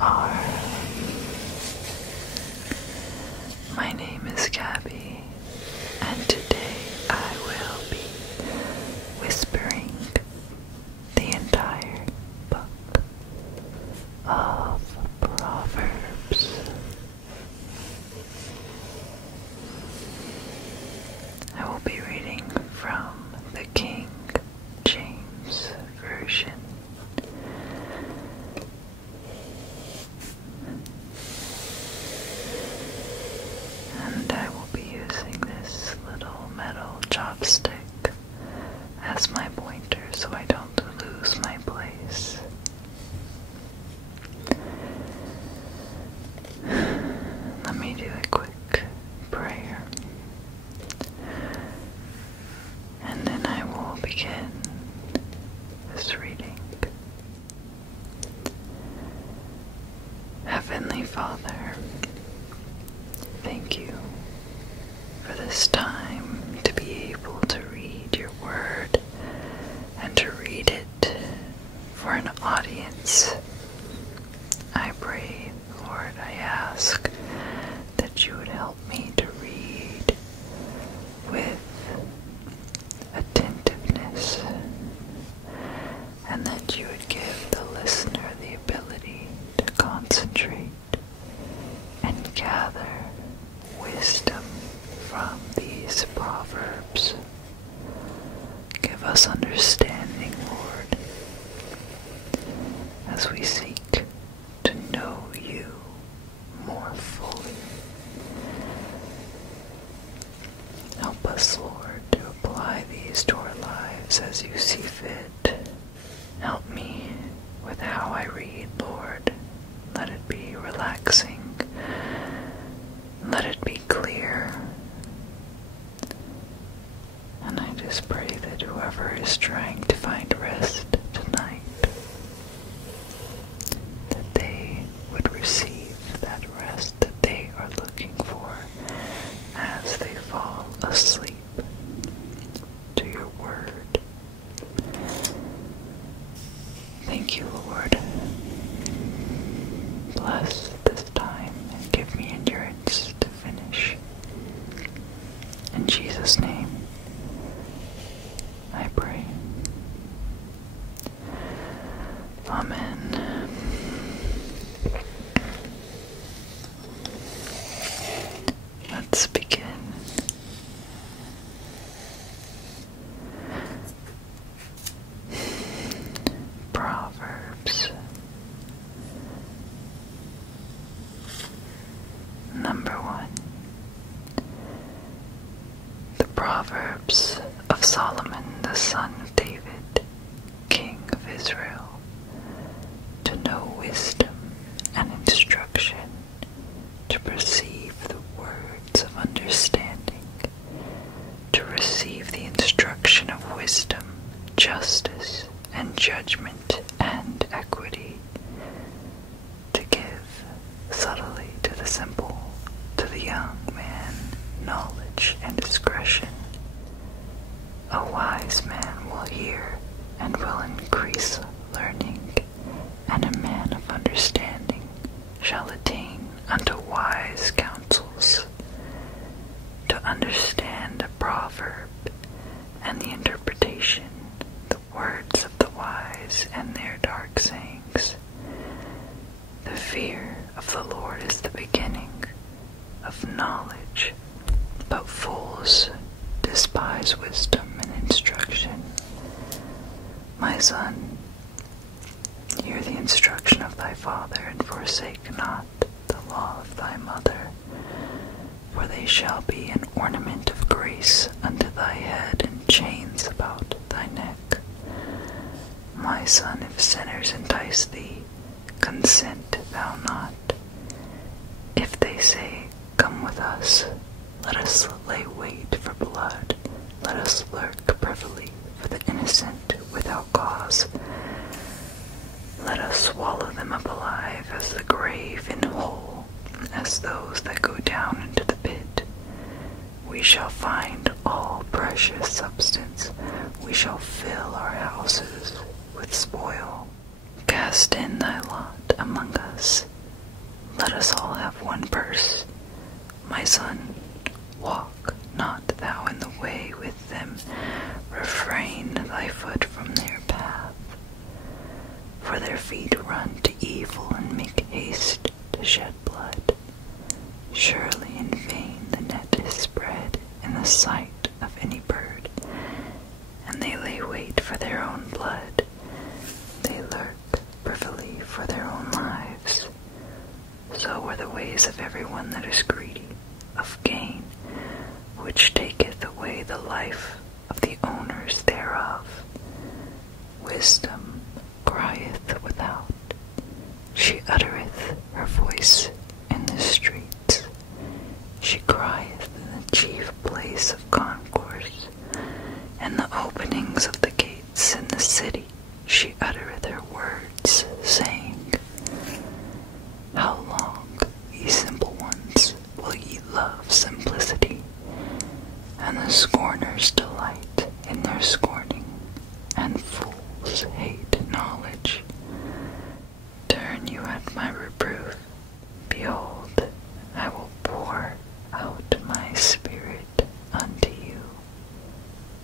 are. My name is Gabby, and today I will be whispering the entire book of Proverbs. I will be reading from the King James Version. And I will be using this little metal chopstick as my pointer so I don't lose my place. Let me do a quick prayer, and then I will begin this reading. Heavenly Father, thank you for this time to be able to read your word and to read it for an audience. I pray, Lord, I ask that you would help me to read with attentiveness, and that you would give the listener the ability to concentrate and gather wisdom from these proverbs. Give us understanding, Lord, as we seek to know you more fully. Help us, Lord, to apply these to our lives as you see fit. Help me with how I read, Lord. Let it be relaxing. Let it be clear. And I just pray that whoever is trying to find rest tonight, that they would receive that rest that they are looking for as they fall asleep to your word. Thank you, Lord. Bless this time and give me endurance to finish. In Jesus' name, I pray. Amen. Let's begin. Proverbs. Number 1. The Proverbs of Solomon, the son of David, king of Israel, to know wisdom and instruction, to perceive the words of understanding, to receive the instruction of wisdom, justice, and judgment, and equity, to give subtly to the simple, to the young man knowledge and discretion. A wise man will hear and will increase learning, and a man of understanding shall attain unto wise counsels. To understand a proverb and the interpretation, the words of the wise and their dark sayings. The fear of the Lord is the beginning of knowledge, but fools despise wisdom and instruction. My son, hear the instruction of thy father, and forsake not the law of thy mother, for they shall be an ornament of grace unto thy head, and chains about thy neck. My son, if sinners entice thee, consent thou not. If they say, Come with us, let us lay wait for blood, let us lurk privily for the innocent without cause. Let us swallow them up alive as the grave in whole, as those that go down into the pit. We shall find all precious substance, we shall fill our houses with spoil. Cast in thy lot among us. Let us all have one purse. My son, walk not thou in the way with them, refrain thy foot from their path. For their feet run to evil and make haste to shed blood. Surely in vain the net is spread in the sight of any bird, and they lay wait for their own blood. They lurk privily for their own lives. So are the ways of everyone that is greedy of gain, which taketh away the life of the owners thereof. Wisdom crieth without, she uttereth her voice in the streets. She crieth in the chief place of concourse, and the openings of the gates in the city. She uttereth her words, saying, How long, ye simple ones, will ye love simplicity? And the scorners delight in their scorning, and fools hate knowledge. Turn you at my reproof. Behold, I will pour out my spirit unto you.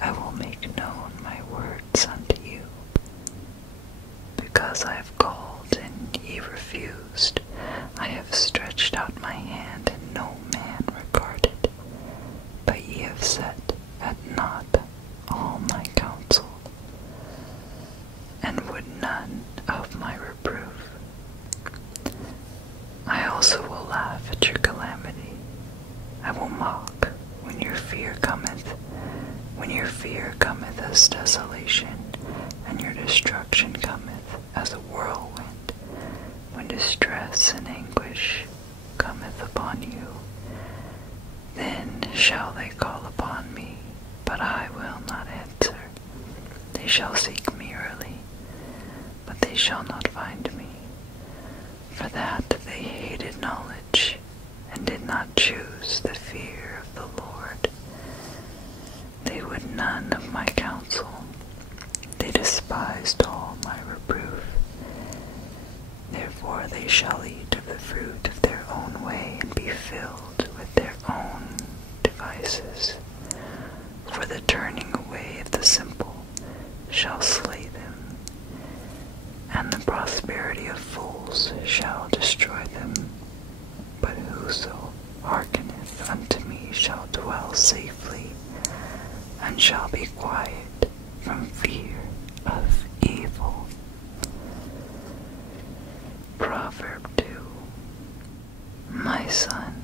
I will make known my words unto you. Because I have called and ye refused, I have stretched out my hand and no man regarded. But ye have set at naught all my counsel, and would none of my reproof. I also will laugh at your calamity. I will mock when your fear cometh as desolation, and your destruction cometh as a whirlwind, when distress and anguish cometh upon you. Then shall they call upon me, but I will not answer. They shall seek me early, but they shall not find me. For that they hated knowledge, and did not choose the fear of the Lord. They would none of my counsel. They despised all my reproof. Therefore they shall eat of the fruit of their own way, and be filled with their own devices. For the turning away of the simple shall slay them, and the prosperity of fools shall destroy them. But whoso hearkeneth unto me shall dwell safely, and shall be quiet from fear of evil. Proverb 2. My son,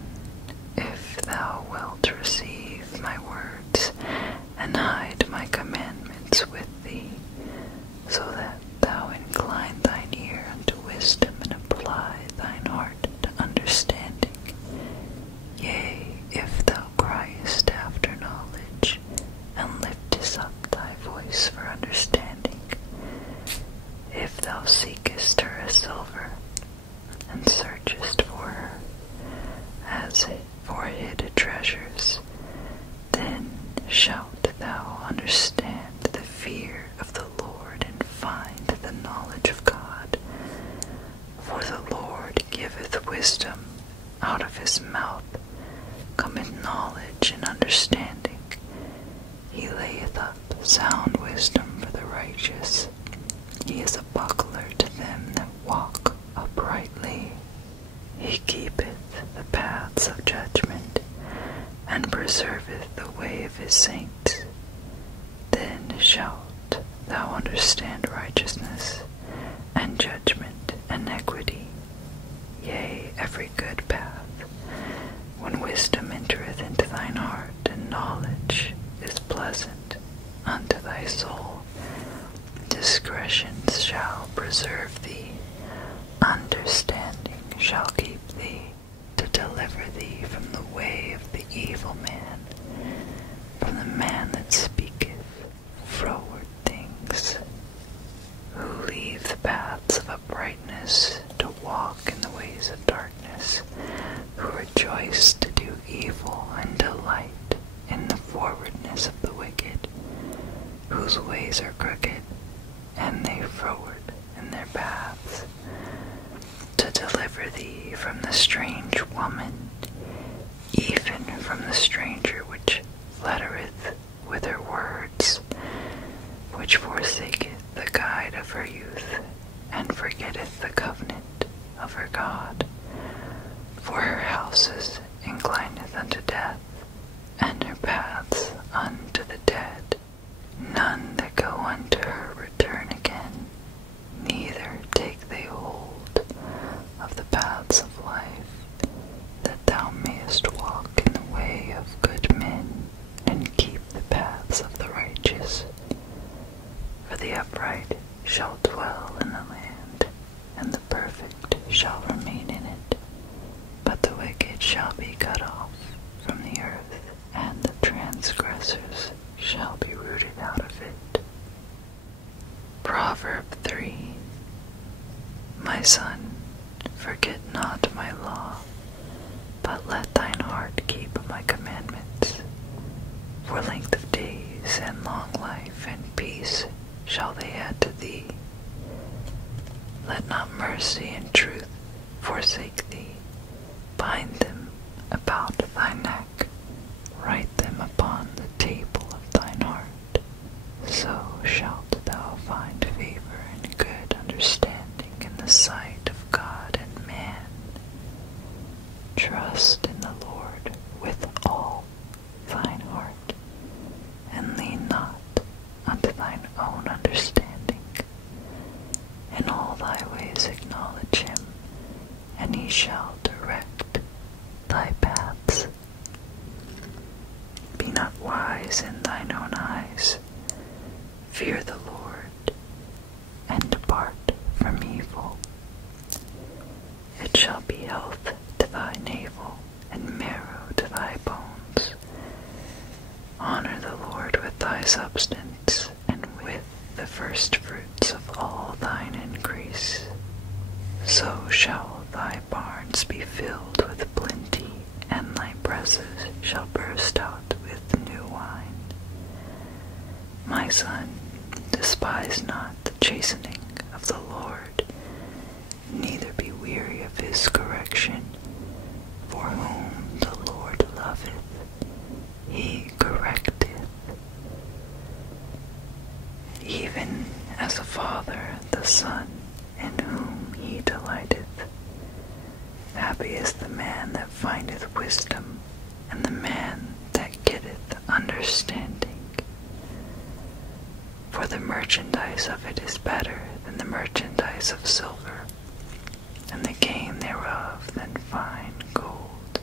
if thou wilt receive my words, and hide my commandments with thee, so that thou incline thine ear unto wisdom, and apply thine heart to understanding. Yea, if thou criest after knowledge, and liftest up thy voice for understanding, if thou seekest her as silver, and searchest for her as for hid treasures, then shalt thou understand the fear of the Lord, and find the knowledge of God. For the Lord giveth wisdom, out of his mouth cometh knowledge and understanding. He layeth up sound wisdom for the righteous. He is a buckler to them that walk uprightly. He keepeth the paths of judgment, and preserveth the way of his saints. Then shalt thou understand righteousness, and judgment, and equity, yea, every good path. When wisdom entereth into thine heart, and knowledge is pleasant unto thy soul, discretion shall preserve thee, understanding shall keep thee, to deliver thee from the way of the evil man, from the man that speaketh froward things, who leave the paths of uprightness to walk in the ways of darkness, who rejoice to do evil and delight in the forwardness of the wicked, whose ways are crooked, and they froward in their paths. deliver thee from the strange woman, even from the stranger which flattereth with her words, which forsaketh the guide of her youth, and forgetteth the covenant of her God. For her houses inclineth unto death, and her paths unto the dead. None that go unto her return again, neither take they hold of the paths of life, that thou mayest walk in the way of good men, and keep the paths of the righteous. For the upright shall dwell in the land, and the perfect shall remain in it. But the wicked shall be cut off from the earth, and the transgressors shall be rooted out of it. Proverb 3. My son, forget not my law, but let thine heart keep my commandments. For length of days and long life and peace shall they add to thee. Let not mercy and truth forsake thee. Bind them about thy neck, write them upon the table of thine heart. So shalt thou find favor and good understanding in the sight of God and man. Trust in the Lord with all thine heart, and lean not unto thine own understanding. In all thy ways acknowledge him, and he shall direct thy paths. Be not wise in thine own eyes. Fear the Lord, and depart from evil. It shall be health to thy navel, and marrow to thy bones. Honor the Lord with thy substance, and with the first fruits of all thine increase. So shall thy barns be filled with plenty, and thy presses shall burst out with new wine. My son, despise not the chastening of the Lord, neither be weary of his correction. For whom the Lord loveth, he correcteth, even as a father the son in whom he delighteth. Happy is the man that findeth wisdom, and the man that getteth understanding. For the merchandise of it is better than the merchandise of silver, and the gain thereof than fine gold.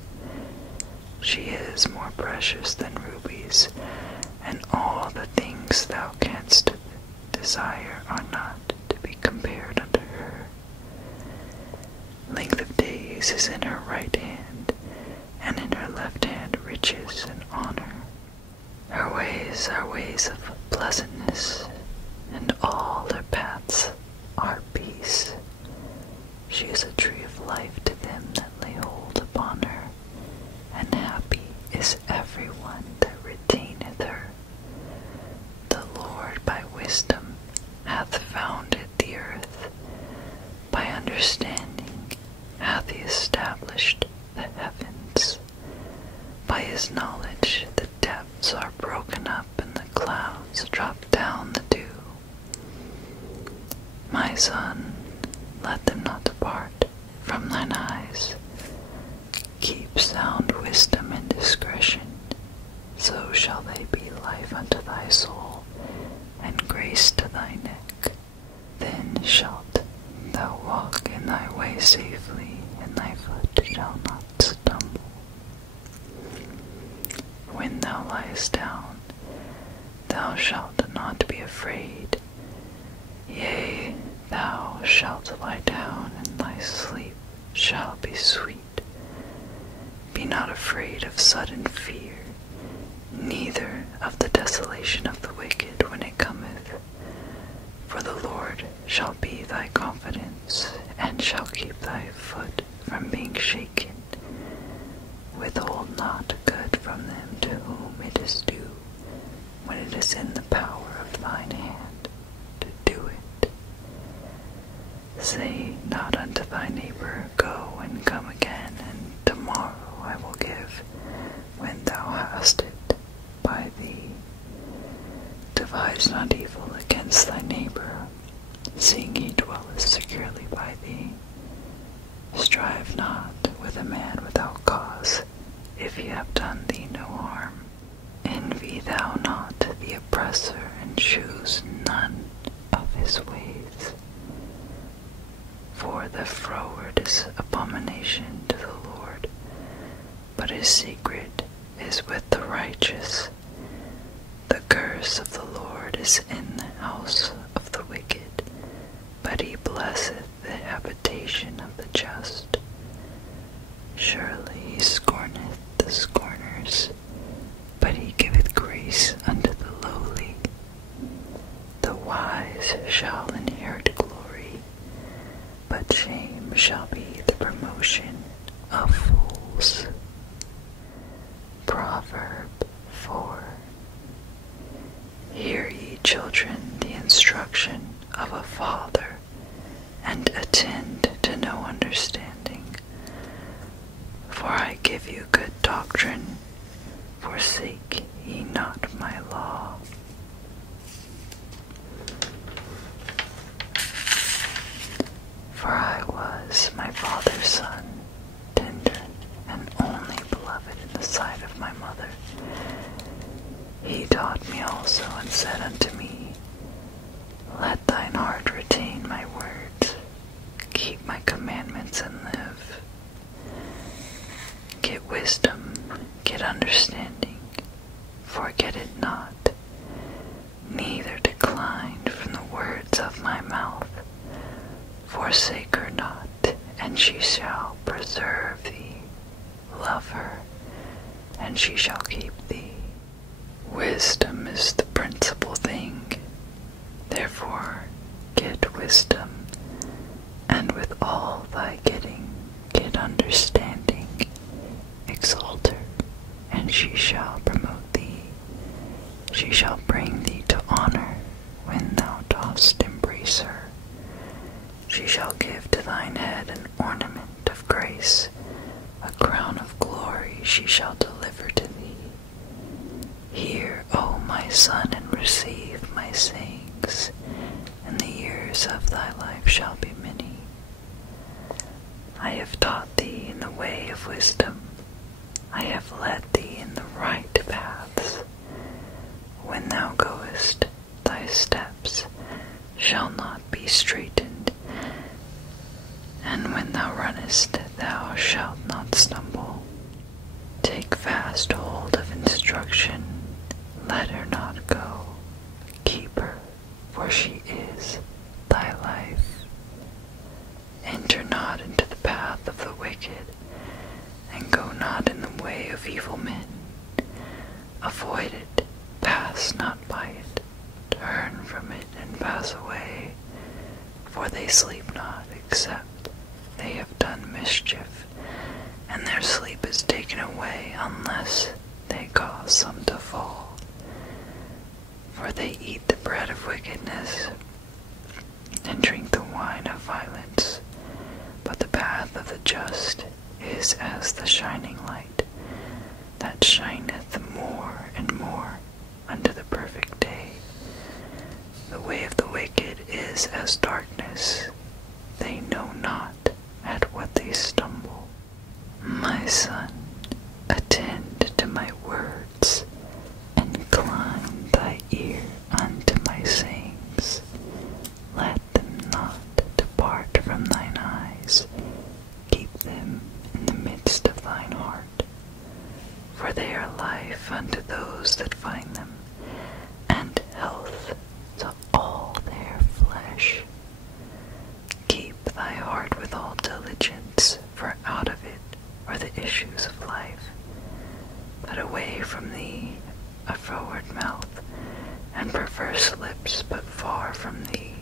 She is more precious than rubies, and all the things thou canst desire are not to be compared unto her. Length of days is in her right hand, and in her left hand riches and honor. Her ways are ways of pleasantness, and all her paths are peace. She is a tree of life to them that lay hold upon her, and happy is every one that retaineth her. The Lord by wisdom hath founded the earth, by understanding hath he established the heavens. By his knowledge the depths are broken up, and the clouds drop down the dew. My son, let them not depart from thine eyes. Keep sound wisdom and discretion, so shall they be life unto thy soul, and grace to thy neck. Then shalt thou walk in thy way safely, and thy foot shall not stumble. When thou liest down, thou shalt not be afraid. Yea, thou shalt lie down, and thy sleep shall be sweet. Be not afraid of sudden fear, neither of the desolation of the wicked when it cometh. For the Lord shall be thy confidence, and shall keep thy foot from being shaken. Withhold not good from them to whom it is due, when it is in the power of thine hand to do it. Say not unto thy neighbor, Go and come again, and tomorrow I will give when thou hast it by thee. Devise not evil against thy neighbor, seeing he dwelleth securely by thee. Strive not with a man without cause, if he have done thee no harm. Envy thou not the oppressor, and choose none of his ways. For the froward is abomination to the Lord, but his secret is with the righteous. The curse of the Lord is in the house of the wicked, but he blesseth the habitation of the just. Surely he scorneth the scorners, but he giveth grace unto the lowly. The wise shall inherit glory, but shame shall be the promotion of fools. Proverb 4. Hear ye, children, the instruction of a father, and attend to no understanding. For I give you good doctrine, forsake ye not my law. For I was my father's son, tender and only beloved in the sight of my mother. He taught me also, and said unto me, Let thine heart retain my words, keep my commandments and live. Get wisdom, get understanding, forget it not, neither decline from the words of my mouth. Forsake her not, and she shall preserve thee. Love her, and she shall keep thee. Wisdom is the principal thing. Therefore get wisdom, and with all thy getting get understanding. Exalt her, and she shall promote thee. She shall bring thee to honor when thou dost embrace her. She shall give to thine head an ornament of grace, a crown of glory she shall deliver to thee. Hear, O my son, and receive my sayings, and the years of thy life shall be many. I have taught thee in the way of wisdom. I have led thee in the right paths. When thou goest, thy steps shall not be straitened, and when thou runnest, thou shalt not stumble. Take fast hold of instruction, let her not go. Keep her, for she is thy life. Enter not into the path of the wicked, and go not in the way of evil men. Avoid it, pass not by it, turn from it and pass away, for they sleep not, except they have done mischief, and their sleep is taken away unless they cause some to fall. For they eat the bread of wickedness, and drink the wine of violence. But the path of the just is as the shining light, that shineth more and more unto the perfect day. The way of the wicked is as darkness, they know not at what they stumble. My son, attend to my words, and incline thy ear unto my sayings. Let them not depart from thine eyes, keep them in the midst of thine heart. For they are life unto those that find them, and health to all their flesh. Keep thy heart with all diligence, for out of it are the issues of life. Put away from thee a froward mouth, and perverse lips put far from thee.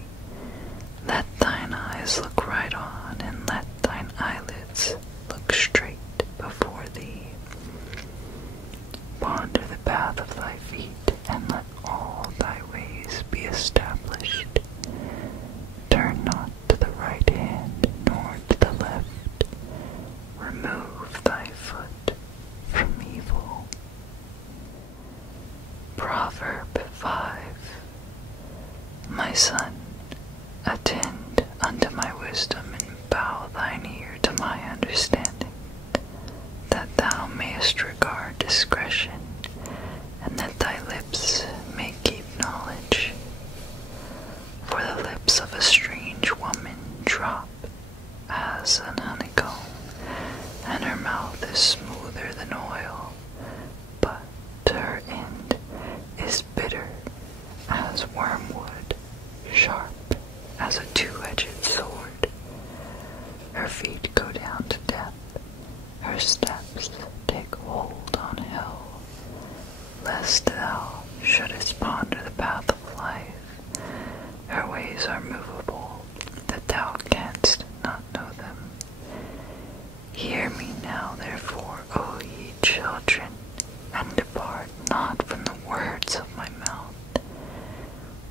Let thine eyes look right on, and let thine eyelids look straight before thee. Ponder the path of thy feet, and let all thy ways be established. Turn not to the right bow thine ear to my understanding, that thou mayest regard discretion, and that thy lips may keep knowledge. For the lips of a strange woman drop as an honeycomb, and her mouth is smoother than oil, but her end is bitter as wormwood, sharp as a two-edged sword. Her feet go down to death, her steps take hold on hell. Lest thou shouldest ponder the path of life, her ways are movable, that thou canst not know them. Hear me now, therefore, O ye children, and depart not from the words of my mouth.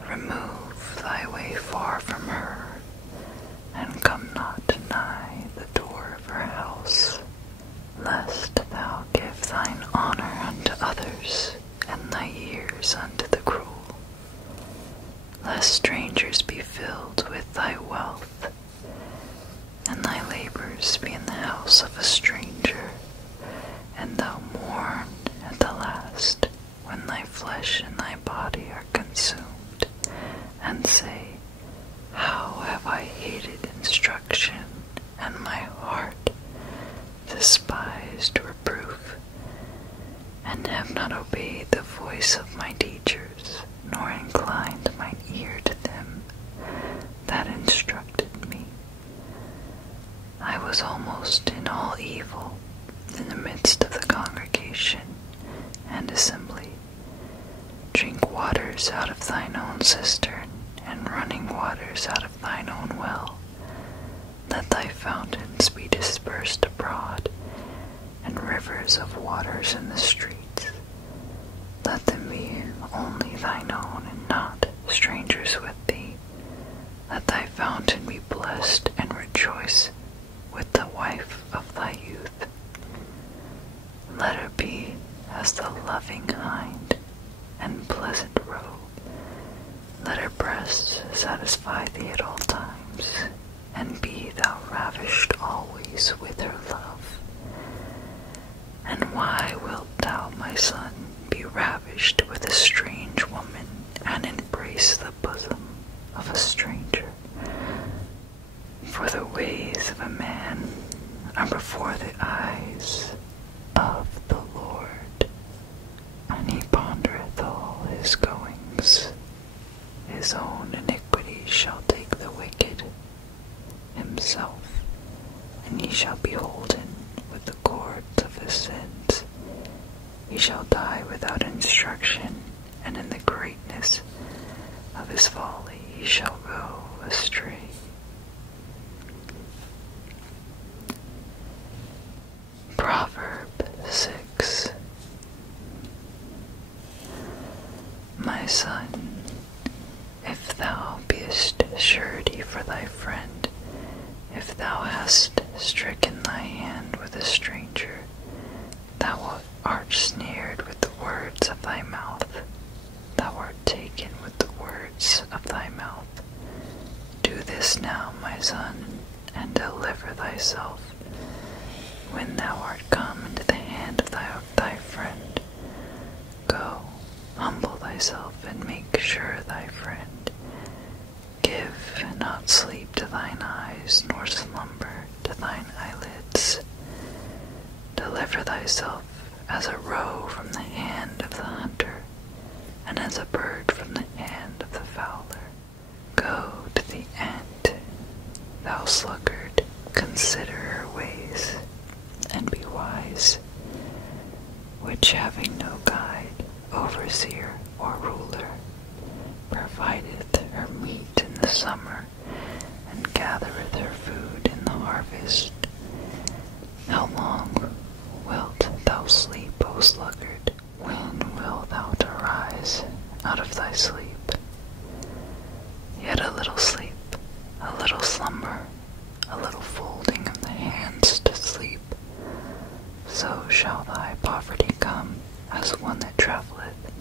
Remove thy way far from her, and come not nigh the door of her house, lest thou give thine honor unto others, and thy ears unto the cruel. Lest strangers be filled with thy wealth, and thy labors be in the house of a stranger, and thou mourn at the last, when thy flesh and thy body are consumed, and say, How have I hated instruction, and my heart despised reproof, and have not obeyed the voice of my teachers, nor inclined mine ear to them that instructed me. I was almost in all evil in the midst of the congregation and assembly. Drink waters out of thine own cistern, and running waters out of thine own well. Let thy fountains be dispersed abroad, and rivers of waters in the streets. Let them be only thine own, and not strangers with thee. Let thy fountain be blessed, and rejoice with the wife of thy youth. Let her be as the loving hind, and pleasant roe. Let her breasts satisfy thee at all times, and be thou ravished always with her love. And why wilt thou, my son, be ravished with a strange woman, and embrace the bosom of a stranger? For the ways of a man are before the eyes of the Lord, and he pondereth all his goings. His own iniquity shall take the wicked himself, and he shall be holden with the cords of his sins. He shall die without instruction, and in the greatness of his folly he shall go astray. Proverb 6. My son, if thou beest surety for thy friend, if thou hast stricken thy hand with a stranger, thou art snared with the words of thy mouth, thou art taken with the words of thy mouth. Do this now, my son, and deliver thyself, when thou art come into the hand of thy friend. Go, humble thyself, and make sure thy friend. Give not sleep to thine eyes, nor slumber to thine eyelids. Deliver thyself as a roe from the hand of the hunter, and as a bird from the hand of the fowler. Go to the ant, thou sluggard, consider her ways, and be wise, which having no guide, overseer, or ruler, provideth her meat in the summer, and gathereth her food in the harvest. How long wilt thou sleep, O sluggard? When wilt thou arise out of thy sleep? Yet a little sleep, a little slumber, a little folding of the hands to sleep. So shall thy poverty come as one that travelleth,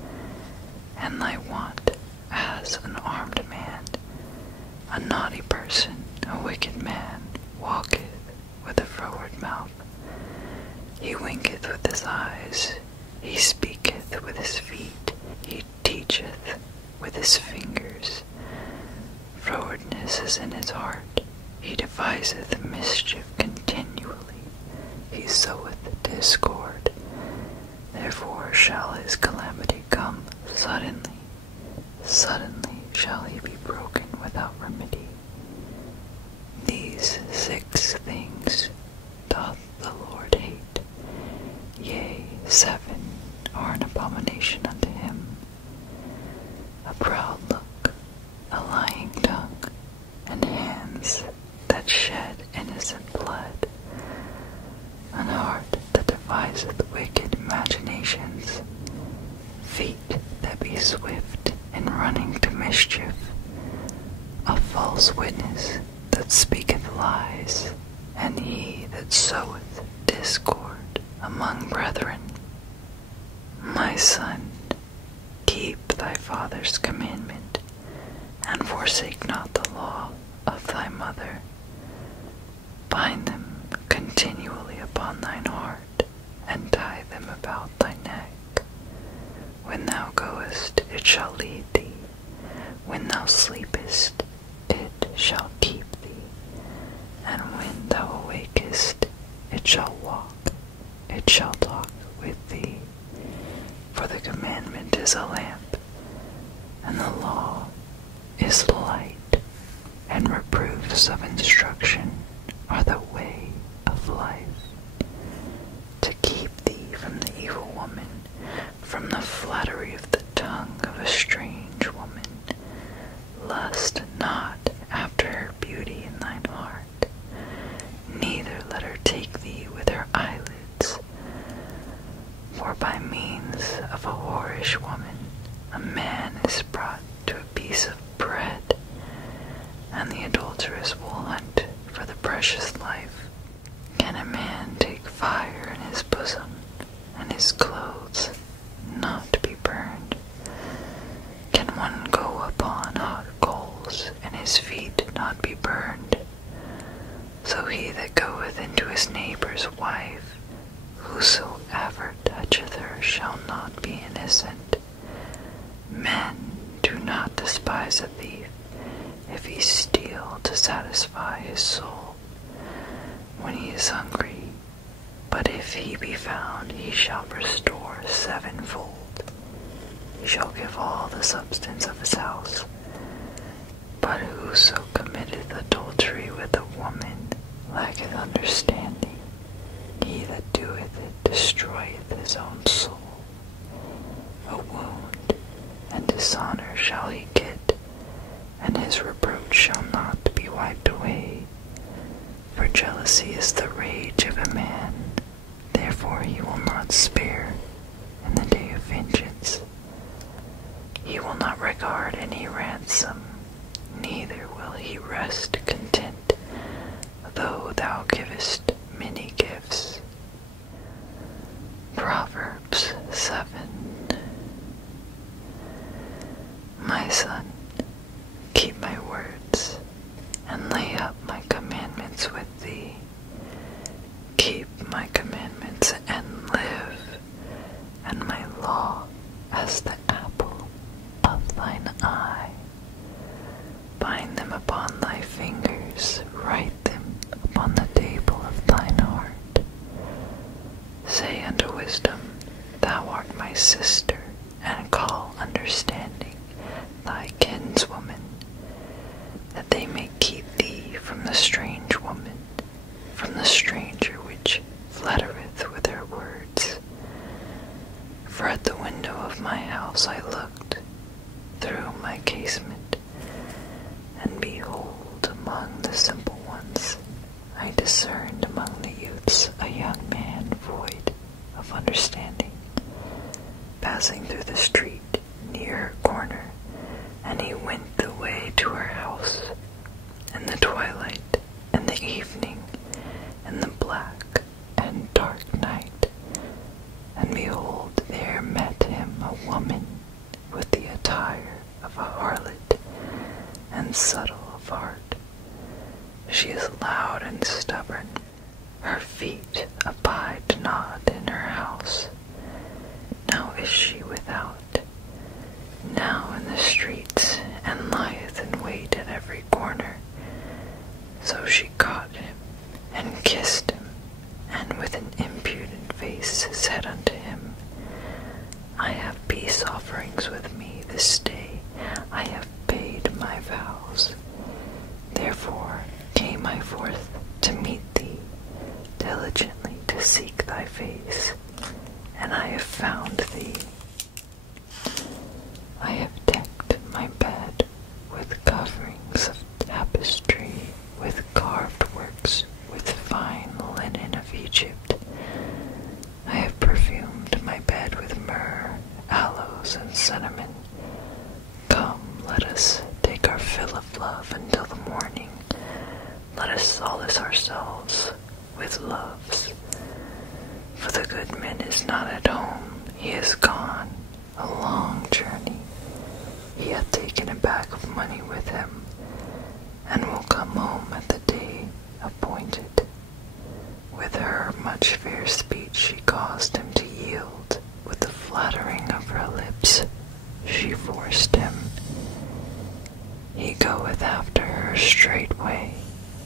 and thy want as an armed man. A naughty person, a wicked man, walk froward mouth. He winketh with his eyes, he speaketh with his feet, he teacheth with his fingers. Frowardness is in his heart, he deviseth mischief continually, he soweth discord. Therefore shall his calamity come suddenly, suddenly shall he be broken without remedy. These 6 things doth the Lord hate, yea, 7 are an abomination unto him: a proud look, a lying tongue, and hands that shed innocent blood, an heart that deviseth wicked imaginations, feet that be swift in running to mischief, a false witness that speaketh lies, and he that soweth discord among brethren. My son, keep thy father's commandment, and forsake not the law of thy mother. Bind them continually upon thine heart, and tie them about thy neck. When thou goest, it shall lead thee. When thou sleepest, it shall keep thee. And when thou awakest, it shall walk, it shall talk with thee. For the commandment is a lamp, and the law is light, and reproofs of instruction are the way of life. To keep thee from the evil woman, from the flattery of the tongue of a strange woman. Lust not after her beauty in thine heart, neither let her take thee with her eyelids. For by means of a whorish woman a man is brought to a piece of bread, and the adulteress will hunt for the precious life. Can a man take fire in his bosom, and his clothes not be burned? Can one go upon hot coals, and his feet not be burned? So he that goeth into his neighbor's wife, whosoever toucheth her shall not be innocent. Men, do not despise a thief, if he steal to satisfy his soul when he is hungry. But if he be found, he shall restore 7-fold. He shall give all the substance of his house. But whoso committeth adultery with a woman lacketh understanding. He that doeth it destroyeth his own soul. A wound and dishonor shall he get, and his reproach shall not be wiped away. For jealousy is the rage of a man, therefore he will not spare in the day of vengeance. He will not regard any ransom, neither will he rest content, though thou givest many gifts. Proverbs 7. My son, keep my words, and lay up my commandments with thee. Keep my commandments and live, and my law as the apple of thine eye. Bind them upon thy fingers, write them upon the table of thine heart. Say unto wisdom, thou art my sister, and call understanding thy kinswoman, that they may keep thee from the strange woman, from the stranger which flattereth with her words. For at the window of my house I looked through my casement, and behold, among the simple ones I discerned among the youths a young man void of understanding, passing through the street near her corner, and he went the way to her house, in the twilight, and the evening, in the black and dark night. And behold, there met him a woman with the attire of a harlot, and subtle of heart. She is loud and stubborn. Her ourselves with loves. For the good man is not at home, he is gone a long journey. He hath taken a bag of money with him, and will come home at the day appointed. With her much fair speech she caused him to yield, with the flattering of her lips she forced him. He goeth after her straightway,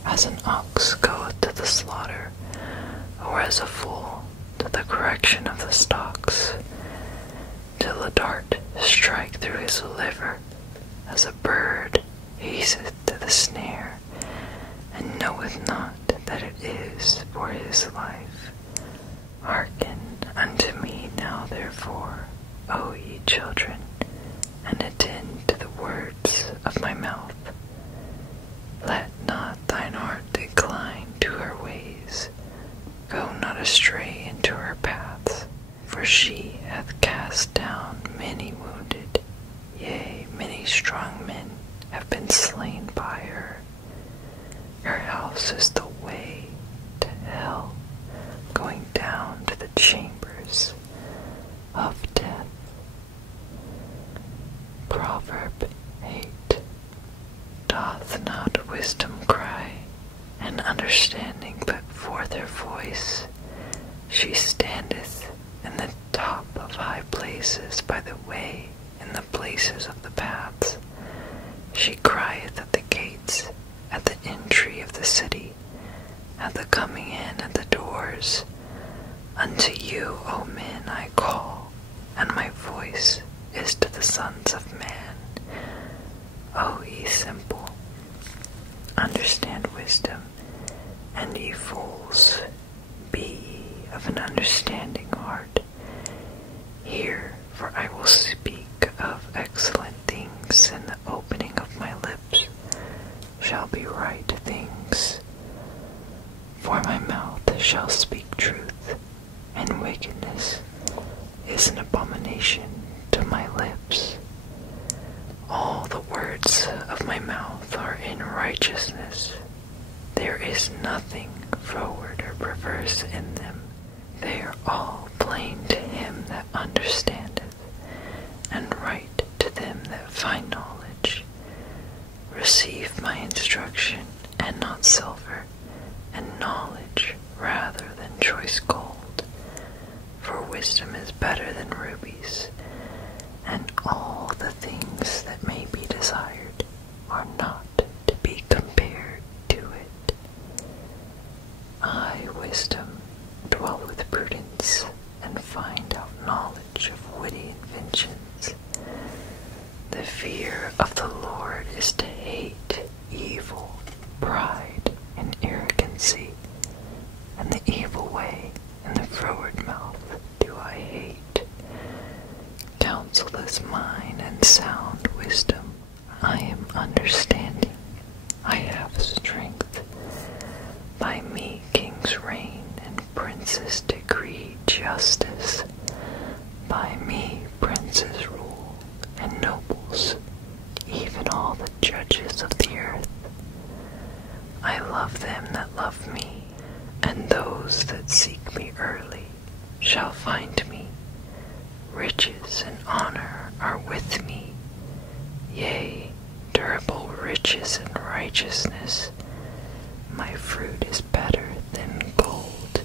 as an ox goeth to the slaughter, or as a fool to the correction of the stocks, till a dart strike through his liver, as a bird hasteth to the snare, and knoweth not that it is for his life. Hearken unto me now therefore, O ye children, and attend to the words of my mouth. Let not thine heart decline to her ways, go not astray into her paths, for she hath cast down many wounded, yea, many strong men have been slain by her. Her house is the way to hell, going down to the chambers of death. Proverb 8. Doth not wisdom cry, and understanding put forth her voice? She standeth in the top of high places, by the way, in the places of the paths. She crieth at the gates, at the entry of the city, at the coming in at the doors. Unto you, O men, I call, and my voice is to the sons of man. O ye simple, understand wisdom, and ye fools, be ye of an understanding heart. Hear, for I will speak of excellent things, and the opening of my lips shall be right things. For my mouth shall speak truth, and wickedness is an abomination to my lips. All the words of my mouth are in righteousness. There is nothing froward or perverse in them. They are all plain to him that understandeth, and right to them that find knowledge. Receive my instruction, and not silver, and knowledge rather than choice gold. For wisdom is better than rubies, and all the things that may be desired are not to be compared to it. I, wisdom, dwell with prudence, and find out knowledge of witty inventions. The fear of the Lord is to hate evil, pride, and arrogancy, and the evil way and the froward mouth do I hate. Counsel is mine, and sound wisdom. I am understanding, I have strength. By me kings reign, and princes decree justice. By me princes rule, and nobles, even all the judges of the earth. I love them that love me, and those that seek me early shall find me. Riches and honor are with me, yea, durable riches and righteousness. My fruit is better than gold,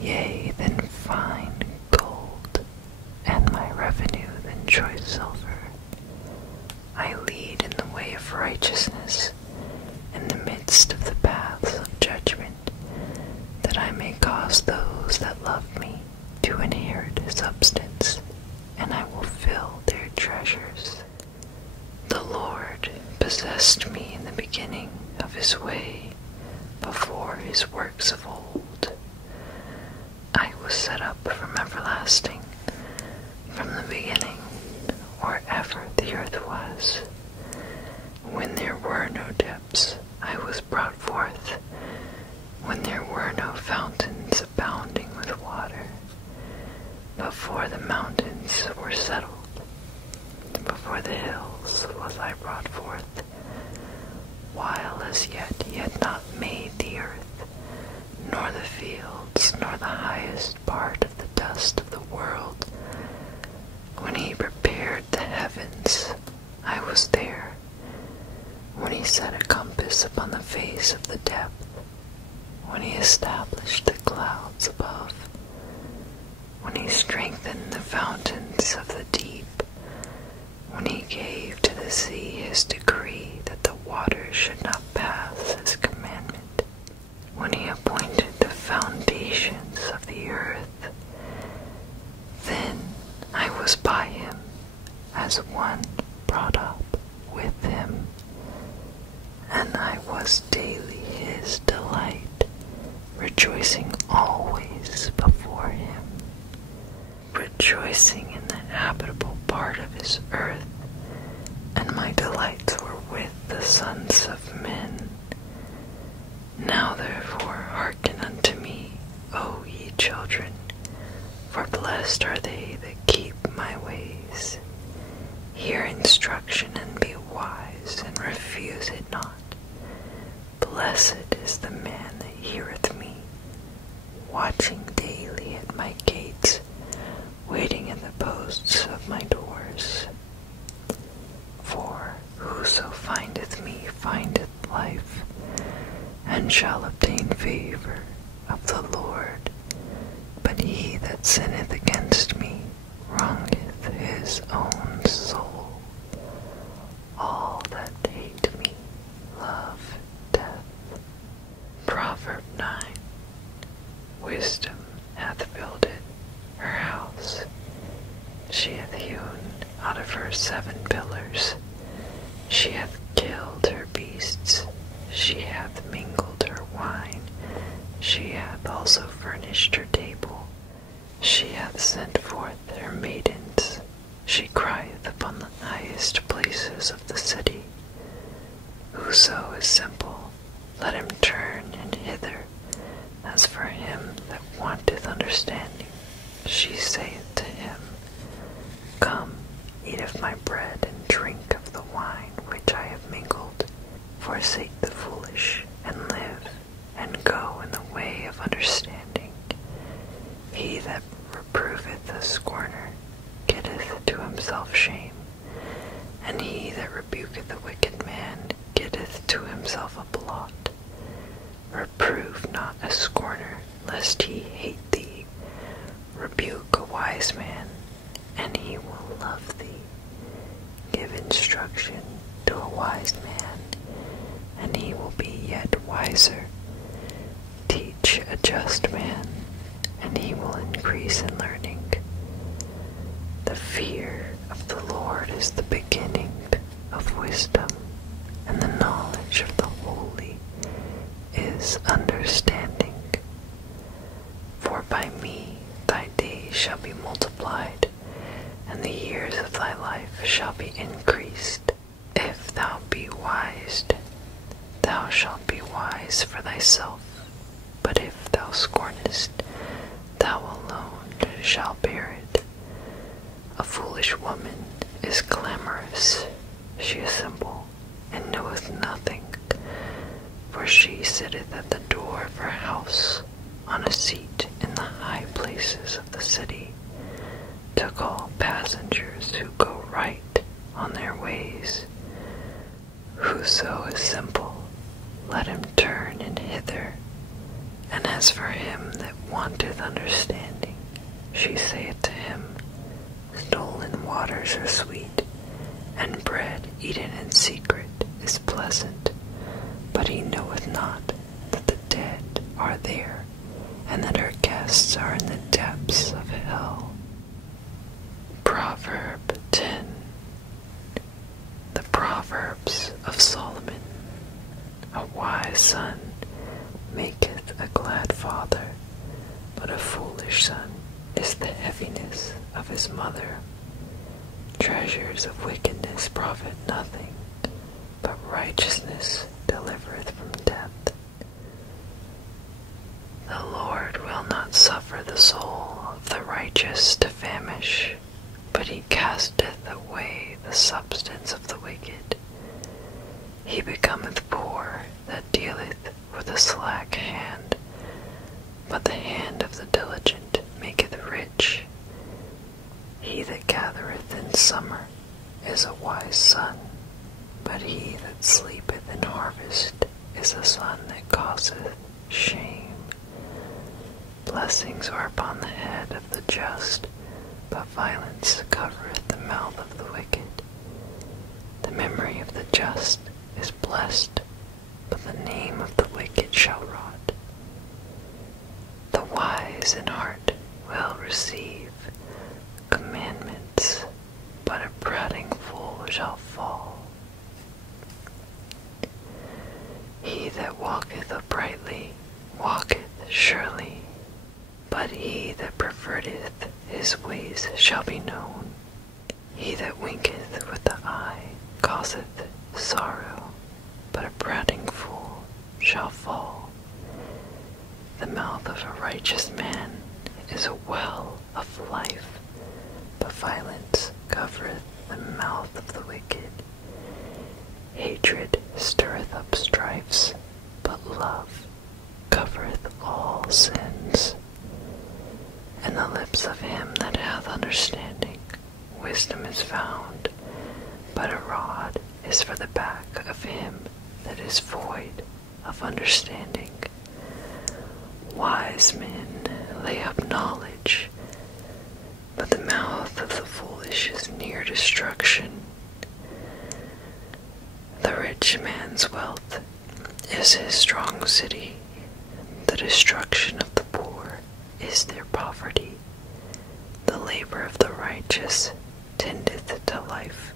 yea, than fine gold, and my revenue than choice silver. I lead in the way of righteousness, in the midst of the paths of judgment, that I may cause those that love me to inherit substance, and I will fill their treasures. The Lord possessed me in the beginning of his way, before his works of old. I was set up from everlasting, from the beginning, or ever the earth was. When there were no depths, I was brought forth, when there were no fountains abounding with water. Before the mountains were settled, before the hills was I brought forth, while as yet he had not made the earth. was there, when he set a compass upon the face of the depth, when he established the clouds above, when he strengthened the fountains of the deep, when he gave to the sea his decree that the waters should not pass his commandment, when he appointed the foundations of the earth. Then I was by him as one brought up with him, and I was daily his delight, rejoicing always before him, rejoicing in the habitable part of his earth, and my delights were with the sons of men. Now therefore hearken unto me, O ye children, for blessed are they that keep my ways. Hear instruction and be wise, and refuse it not. Blessed is the man that heareth me, watching daily at my gates, waiting at the posts of my doors. For whoso findeth me findeth life, and shall obtain favor of the Lord. But he that sinneth against me wrongeth his own soul. All that hate me love death. Proverb 9. Wisdom hath builded her house. She hath hewn out of her 7 pillars. She hath killed her beasts. She hath mingled her wine. She hath also furnished her table. She hath sent forth her maidens. She crieth upon the highest places of the city. Whoso is simple, let him turn in hither. As for him that wanteth understanding, she saith to him, Come, eat of my bread, and drink of the wine which I have mingled. Forsake the foolish, and live, and go in the way of understanding. He that reproveth a scorner getteth to himself shame, and he that rebuketh a wicked man getteth to himself a blot. Reprove not a scorner, lest he hate thee. Rebuke a wise man, and he will love thee. Give instruction to a wise man, and he will be yet wiser. Teach a just man, and he will increase in learning. The fear of the Lord is the beginning of wisdom, and the knowledge of the holy is understanding. For by me thy days shall be multiplied, and the years of thy life shall be increased. If thou be wise, thou shalt be wise for thyself, but if thou scornest, thou alone shalt bear it. A foolish woman is clamorous, she is simple, and knoweth nothing, for she sitteth at the door of her house, on a seat in the high places of the city, to call passengers who go right on their ways. Whoso is simple, let him turn in hither. And as for him that wanteth understanding, she saith to him, Stolen waters are sweet, and bread eaten in secret is pleasant. But he knoweth not that the dead are there, and that her guests are in the depths of hell. Proverb 10. The Proverbs of Solomon. A wise son maketh a glad father, but a foolish son is the heaviness of his mother. Treasures of wickedness profit nothing, but righteousness delivereth from death. The Lord will not suffer the soul of the righteous to famish, but he casteth away the substance of the wicked. He becometh poor that dealeth with a slack hand, but the hand of the diligent maketh rich. He that gathereth in summer is a wise son, blessings are upon the head of the just, but violence covereth the mouth of the wicked. The memory of the just is blessed, but the name of the wicked shall rot. The wise in heart will receive commandments, but a prating fool shall fall. He that walketh uprightly walketh surely, but he that perverteth his ways shall be known. He that winketh with the eye causeth sorrow, but a prating fool shall fall. The mouth of a righteous man is a well of life, but violence covereth the mouth of the wicked. Hatred stirreth up strifes, but love covereth all sins. In the lips of him that hath understanding wisdom is found, but a rod is for the back of him that is void of understanding. Wise men lay up knowledge, but the mouth of the foolish is near destruction. The rich man's wealth is his strong city. The destruction of the poor is their poverty. The labor of the righteous tendeth to life,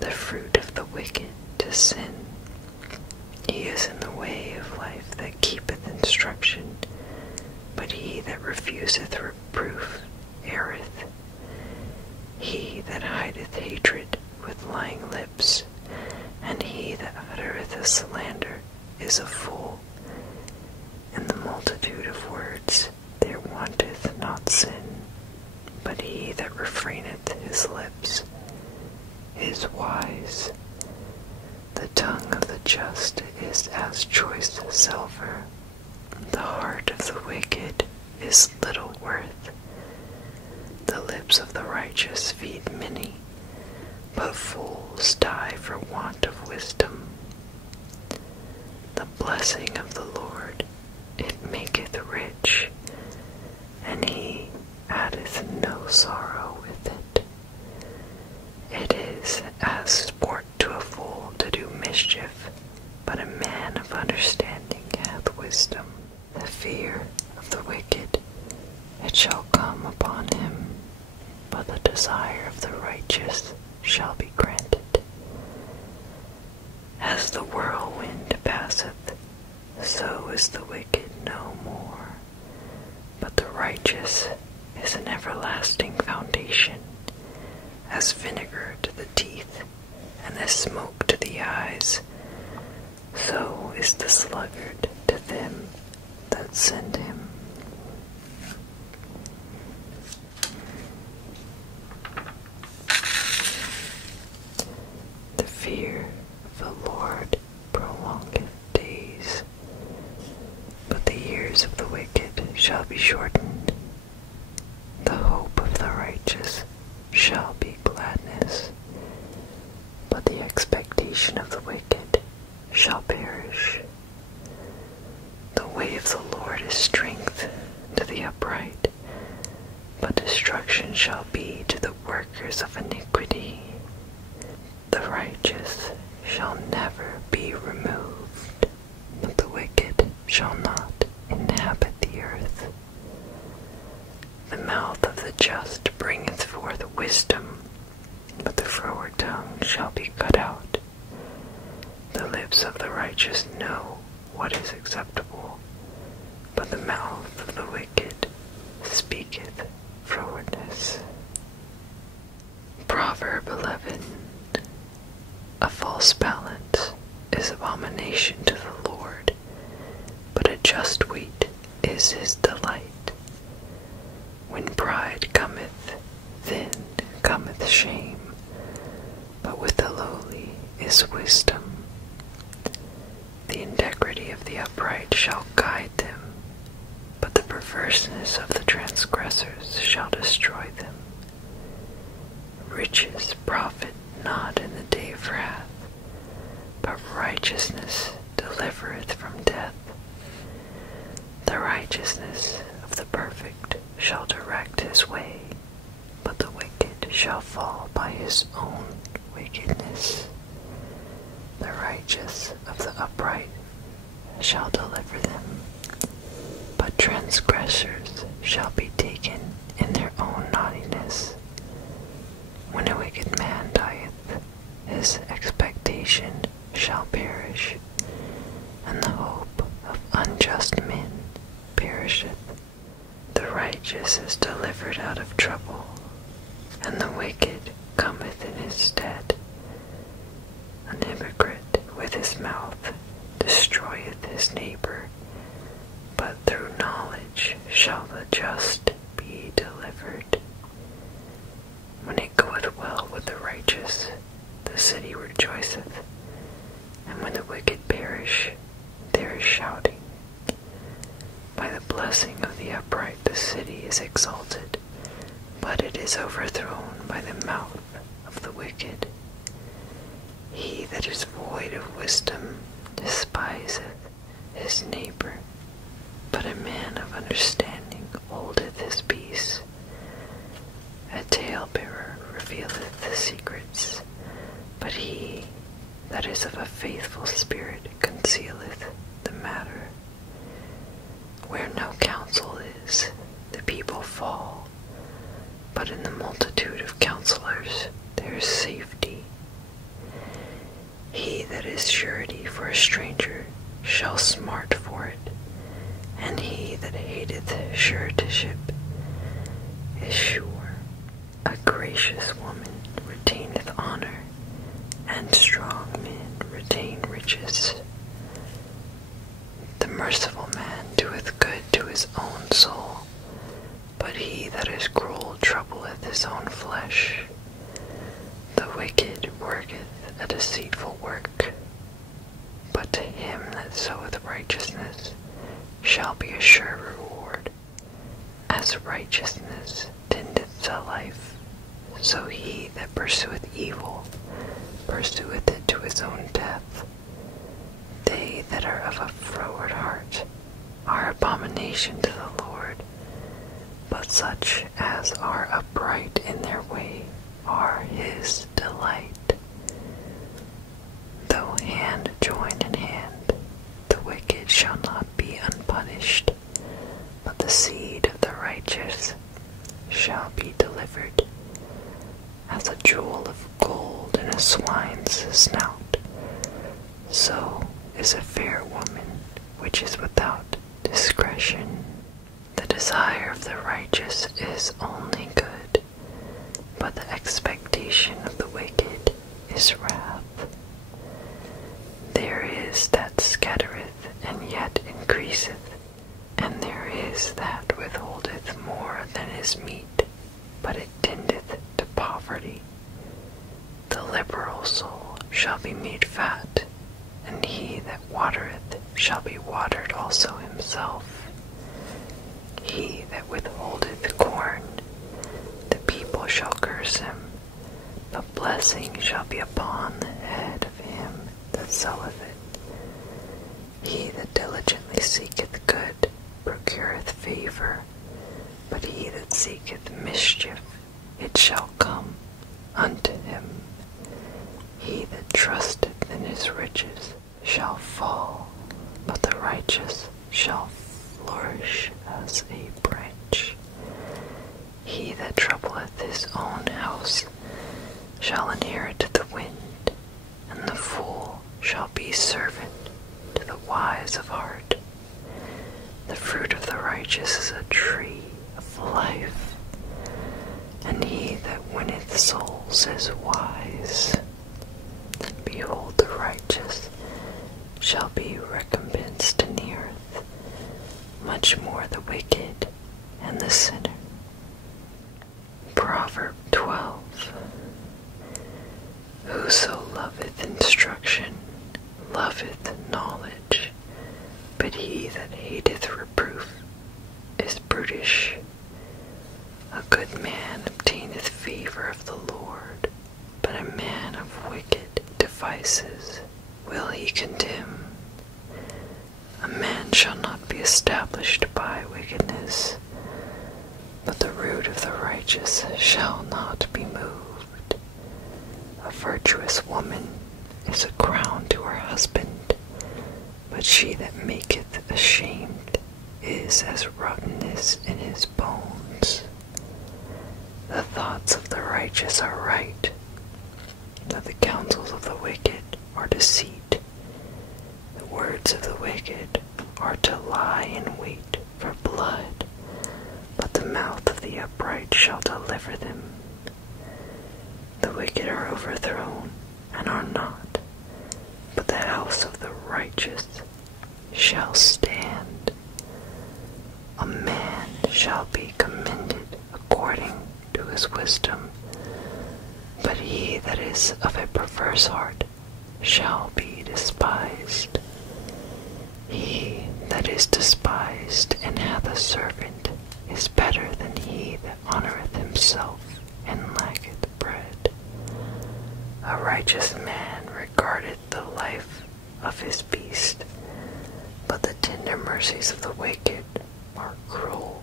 the fruit of the wicked to sin. He is in the way of life that keepeth instruction, but he that refuseth reproof erreth. He that hideth hatred with lying lips, and he that uttereth a slander is a fool. In the multitude of words there wanteth not sin, but he that refraineth his lips is wise. The tongue of the just is as choice silver. The heart of the wicked is little worth. The lips of the righteous feed many, but fools die for want of wisdom. The blessing of the Lord, it maketh rich, and he addeth no sorrow with it. It is as sport to a fool to do mischief, but a man of understanding hath wisdom. The fear of the wicked, it shall come upon him, but the desire of the righteous shall be granted. As the whirlwind passeth, so is the wicked no more, but the righteous is an everlasting foundation. As vinegar to the teeth, and as smoke to the eyes, so is the sluggard to them that send him. The fear of the Lord prolongeth days, but the years of the wicked shall be shortened. The hope of the righteous shall be gladness, but the expectation of the wicked shall perish. The way of the Lord is strength to the upright, but destruction shall be to the workers of iniquity. The righteous shall never be removed, but the wicked shall not inhabit the earth. The mouth of the just bringeth forth wisdom, but the froward tongue shall be cut out. The lips of the righteous know what is acceptable, but the mouth of the wicked speaketh frowardness. Proverb 11. A false balance is abomination to the Lord, but a just weight is his delight. When pride cometh, then cometh shame, but with the lowly is wisdom. The integrity of the upright shall guide them, but the perverseness of the transgressors shall destroy them. Riches profit not in the day of wrath, but righteousness delivereth from death. The righteousness of the perfect shall direct his way, but the wicked shall fall by his own wickedness. The righteous of the upright shall deliver them, but transgressors shall be taken in their own naughtiness. When a wicked man dieth, his expectation shall perish, and the hope of unjust men perisheth. The righteous is delivered out of trouble, and the wicked cometh in his stead. An hypocrite with his mouth destroyeth his neighbor, but through knowledge shall the just be delivered. When it goeth well with the righteous, the city rejoiceth, and when the wicked perish, there is shouting. By the blessing of the upright the city is exalted, but it is overthrown by the mouth of the wicked. He that is void of wisdom despiseth his neighbor, but a man of understanding holdeth his peace. A talebearer revealeth the secrets, but he that is of a faithful spirit concealeth the matter. Where no counsel is, the people fall, but in the multitude of counselors there is safety. He that is surety for a stranger shall smart for it, and he that hateth suretyship is sure. A gracious woman retaineth honor, and strong men retain riches. The merciful man doeth good to his own soul, but he that is cruel troubleth his own flesh. The wicked worketh a deceitful work, but to him that soweth righteousness shall be a sure reward. As righteousness tendeth to life, so he that pursueth evil pursueth it to his own death. They that are of a froward heart are abomination to the Lord, but such as are upright in their way are his delight. Though hand join in hand, the wicked shall not be unpunished, but the seed of the righteous shall be delivered. As a jewel of gold in a swine's snout, so is a fair woman which is without discretion. The desire of the righteous is only good, but the expectation of the wicked is wrath. There is that scattereth and yet increaseth, and there is that withholdeth more than is meet, but it tendeth to poverty. The liberal soul shall be made fat, and he that watereth shall be watered also himself. He that withholdeth corn, the people shall curse him, but blessing shall be upon the head of him that selleth it. He that diligently seeketh good procureth favor, but he that seeketh mischief, it shall come unto him. He that trusteth in his riches shall fall, but the righteous shall flourish as a branch. He that troubleth his own house shall inherit the wind, and the fool shall be servant to the wise of heart. The fruit of the righteous is a tree of life, and he that winneth souls is wise. Behold, the righteous shall be recompensed in the earth, much more the wicked and the sinner. Proverb 12. Whoso loveth instruction loveth knowledge, but he that hateth reproof is brutish. A good man obtaineth favor of the Lord, but a man of wicked devices will he condemn. A man shall not be established by wickedness, but the root of the righteous shall not be moved. A virtuous woman is a crown to her husband, but she that maketh ashamed is as rottenness in his bones. The thoughts of the righteous are right, but the counsels of the wicked are deceit. The words of the wicked are to lie in wait for blood, but the mouth of the upright shall deliver them. The wicked are overthrown and are not, but the house of the righteous shall stand. A man shall be commended according to his wisdom, but he that is of a perverse heart shall be despised. He that is despised and hath a servant is better than he that honoureth himself and lacketh bread. A righteous man regardeth the life of his beast, but the tender mercies of the wicked are cruel.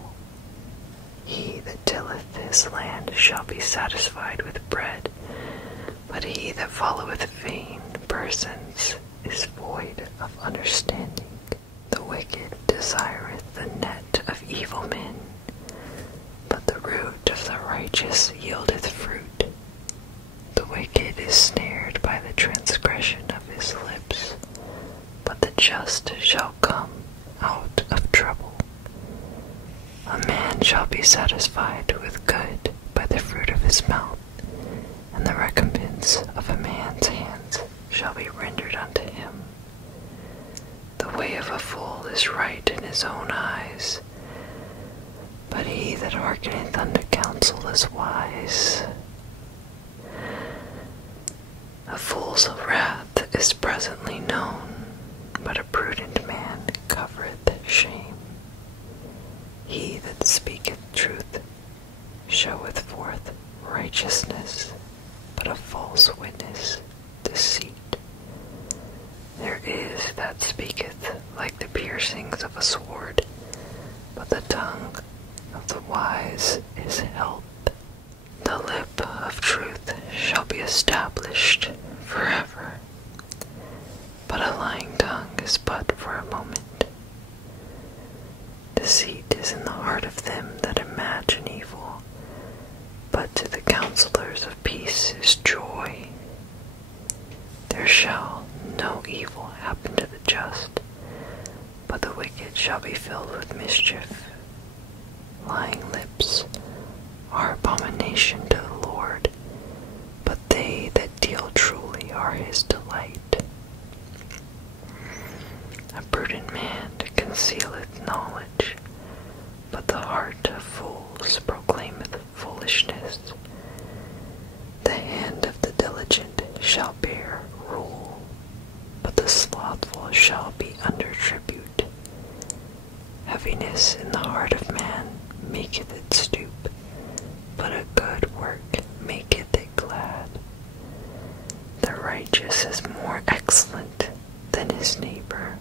He that tilleth his land shall be satisfied with bread, but he that followeth vain persons is void of understanding. The wicked desireth the net of evil men, but the root of the righteous yieldeth fruit. The wicked is snared by the transgression of his lips, but the just shall come out of trouble. A man shall be satisfied with good by the fruit of his mouth, and the recompense of a man's hands shall be rendered unto him. The way of a fool is right in his own eyes, but he that hearkeneth unto counsel is wise. A fool's wrath is presently known, but a prudent man covereth shame. He that speaketh truth showeth forth righteousness, but a false witness deceit. There is that speaketh like the piercings of a sword, but the tongue of the wise is health. The lip of truth shall be established forever, but a lying tongue is but for a moment. Deceit is in the heart of them that imagine evil, but to the counselors of peace is joy. There shall no evil happen to the just, but the wicked shall be filled with mischief. Lying lips are abomination to the Lord, but they that deal truly are his delight. A prudent man concealeth knowledge, but the heart of fools proclaimeth foolishness. The hand of the diligent shall bear rule, but the slothful shall be under tribute. Heaviness in the heart of man maketh it stoop, but a good work maketh it glad. The righteous is more excellent than his neighbor,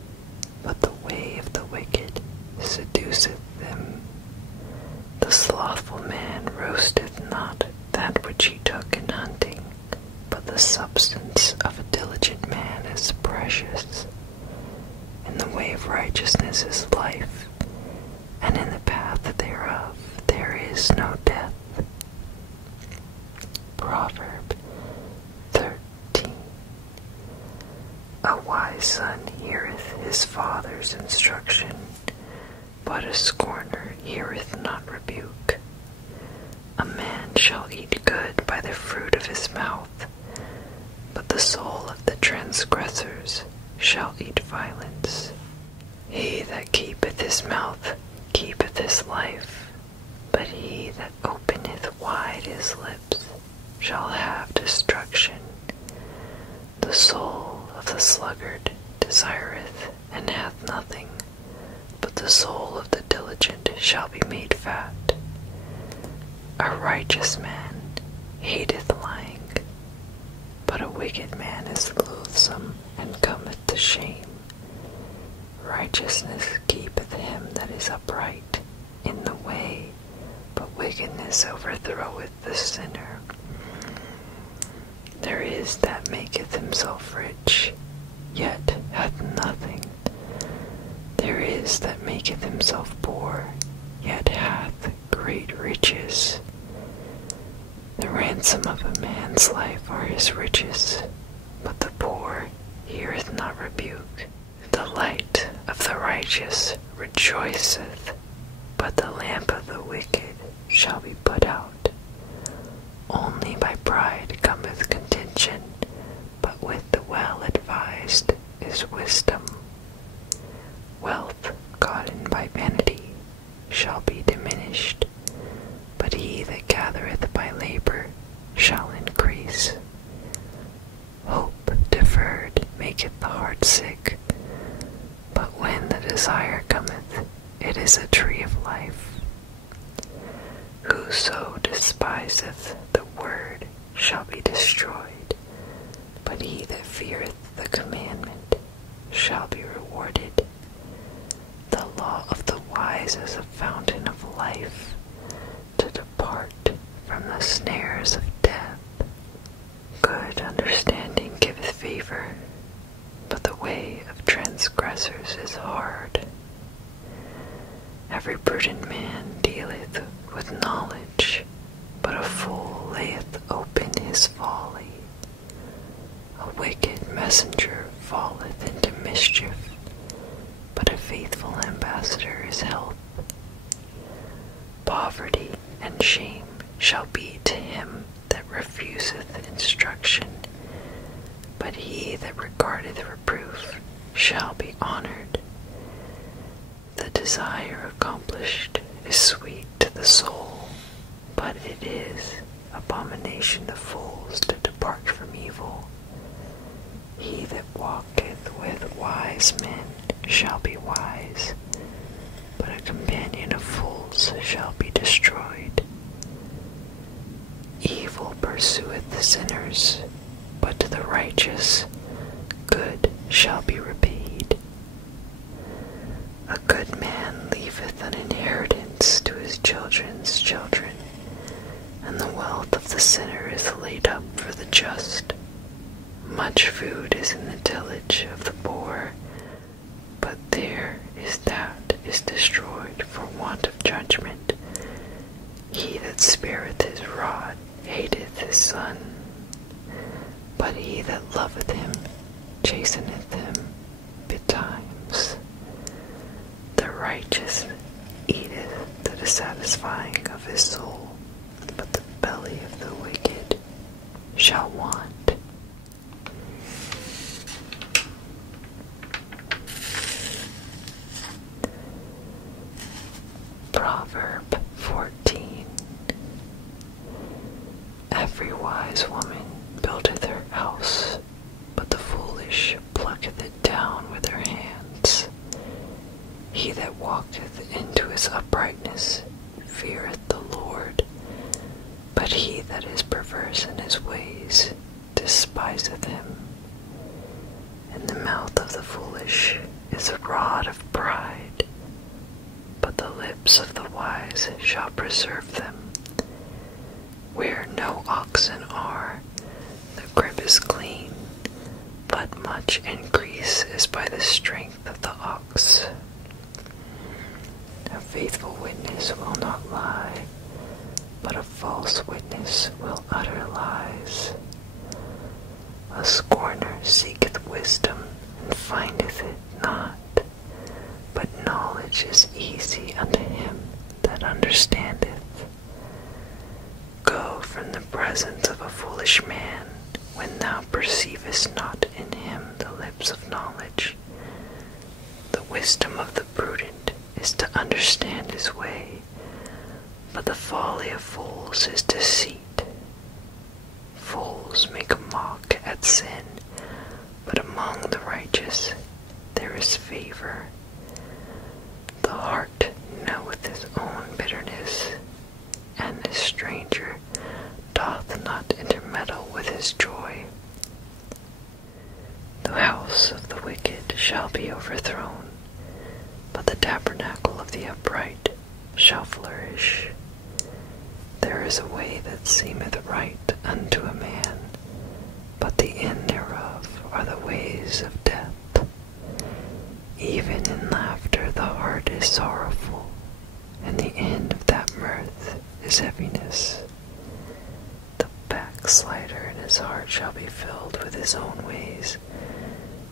but the way of the wicked seduceth them. The slothful man roasteth not that which he took in hunting, but the substance of a diligent man is precious. In the way of righteousness is life, and in the path thereof there is no death. Proverb 13. A wise son heareth his father's instruction, but a scorner heareth not rebuke. A man shall eat good by the fruit of his mouth, but the soul of the transgressors shall eat violence. He that keepeth his mouth keepeth his life, but he that openeth wide his lips shall have destruction. The soul of the sluggard desireth and hath nothing, but the soul of the diligent shall be made fat. A righteous man hateth lying, but a wicked man is loathsome and cometh to shame. Righteousness keepeth him that is upright in the way, but wickedness overthroweth the sinner. There is that maketh himself rich, yet hath nothing. There is that maketh himself poor, yet hath great riches. The ransom of a man's life are his riches, but the poor heareth not rebuke. The light of the righteous rejoiceth, but the lamp of the wicked shall be put out. Only by pride cometh contention, but with the well-advised is wisdom. Wealth gotten by vanity shall be diminished, but he that gathereth by labor shall increase. Hope deferred maketh the heart sick, but when the desire cometh, it is a tree of life. Whoso despiseth the word shall be destroyed, but he that feareth the commandment shall be rewarded. The law of the wise is a fountain of life, to depart from the snares of death. Good understanding giveth favor, but the way of transgressors is hard. Every prudent man dealeth with knowledge, but a fool layeth open his folly. A wicked messenger falleth into mischief, but a faithful ambassador is health. Poverty and shame shall be to him that refuseth instruction, but he that regardeth reproof shall be honored. The desire accomplished is sweet to the soul, but it is abomination to fools to depart from evil. He that walketh with wise men shall be wise, but a companion of fools shall be destroyed. Evil pursueth the sinners, but to the righteous good shall be repaid. A good man leaveth an inheritance to his children's children, and the wealth of the sinner is laid up for the just. Much food is in the tillage of the poor, but there is that is destroyed for want of judgment. He that spareth his rod hateth his son, but he that loveth him chasteneth him betimes. The righteous eateth to the satisfying of his soul, but the belly of the wicked shall want. Proverb 14. Every wise woman buildeth her house, but the foolish plucketh it down with her hands. He that walketh into his uprightness feareth the Lord, but he that is perverse in his ways despiseth him. In the mouth of the foolish is a rod of pride, but the lips of the wise shall preserve them. Where no oxen are, the crib is clean, but much increase is by the strength of the ox. A faithful witness will not lie, but a false witness will utter lies. A scorner seeketh wisdom, and findeth it not, but knowledge is easy unto him that understandeth. Go from the presence of a foolish man, when thou perceivest not in him the lips of knowledge. The wisdom of the prudent is to understand his way, but the folly of fools is deceit. Fools make a mock at sin, but among the righteous there is favor. The heart knoweth his own bitterness, and the stranger doth not intermeddle with his joy. The house of the wicked shall be overthrown, but the tabernacle of the upright shall flourish. is a way that seemeth right unto a man, but the end thereof are the ways of death. Even in laughter the heart is sorrowful, and the end of that mirth is heaviness. The backslider in his heart shall be filled with his own ways,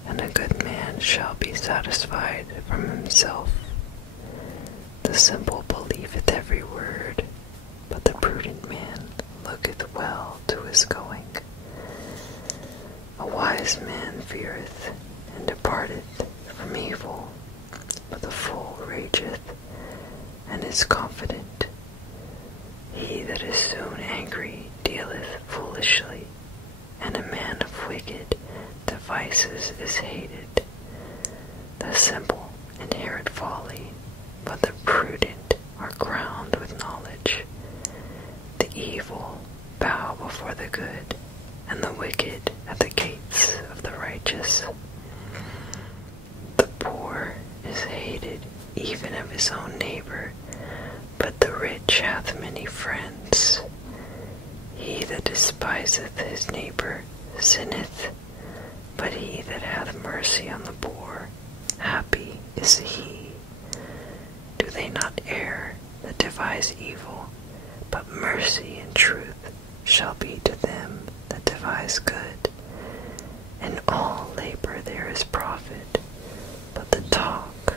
and a good man shall be satisfied from himself. The simple believeth every word, but the prudent man looketh well to his going. A wise man feareth, and departeth from evil, but the fool rageth, and is confident. He that is soon angry dealeth foolishly, and a man of wicked devices is hated. The simple inherit folly, but the prudent are crowned with knowledge. The evil bow before the good, and the wicked at the gates of the righteous. The poor is hated even of his own neighbor, but the rich hath many friends. He that despiseth his neighbor sinneth, but he that hath mercy on the poor, happy is he. Do they not err that devise evil? But mercy and truth shall be to them that devise good. In all labor there is profit, but the talk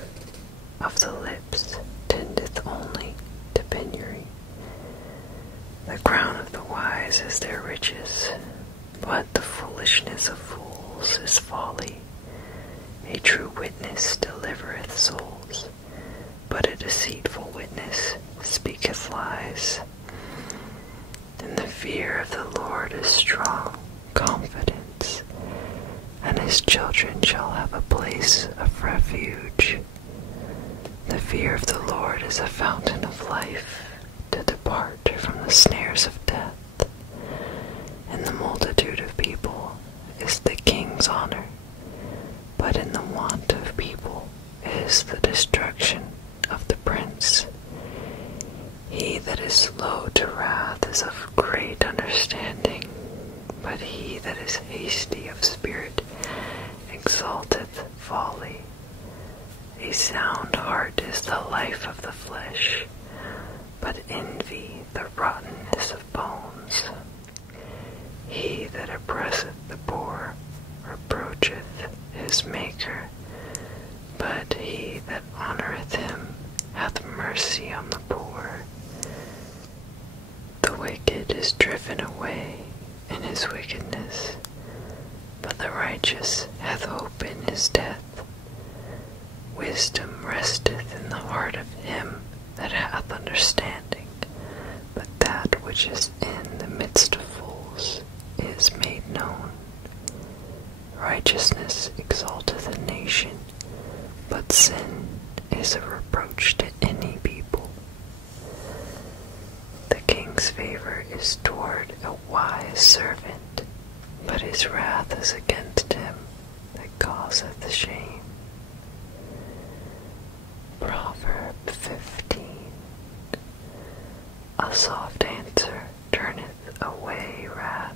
of the lips tendeth only to penury. The crown of the wise is their riches, but the foolishness of fools is folly. A true witness delivereth souls, but a deceitful witness speaketh lies. In the fear of the Lord is strong confidence, and his children shall have a place of refuge. The fear of the Lord is a fountain of life, to depart from the snares of death. In the multitude of people is the king's honor, but in the want of people is the destruction of the prince. He that is slow to wrath is of great understanding, but he that is hasty of spirit exalteth folly. A sound heart is the life of the flesh, but envy the rottenness of bones. He that oppresseth the poor reproacheth his Maker, but he that honoreth him hath mercy on the poor. The wicked is driven away in his wickedness, but the righteous hath hope in his death. Wisdom resteth in the heart of him that hath understanding, but that which is in the midst of fools is made known. Righteousness exalteth a nation, but sin is a reproach to any people. The king's favor is toward a wise servant, but his wrath is against him that causeth shame. Proverb 15. A soft answer turneth away wrath,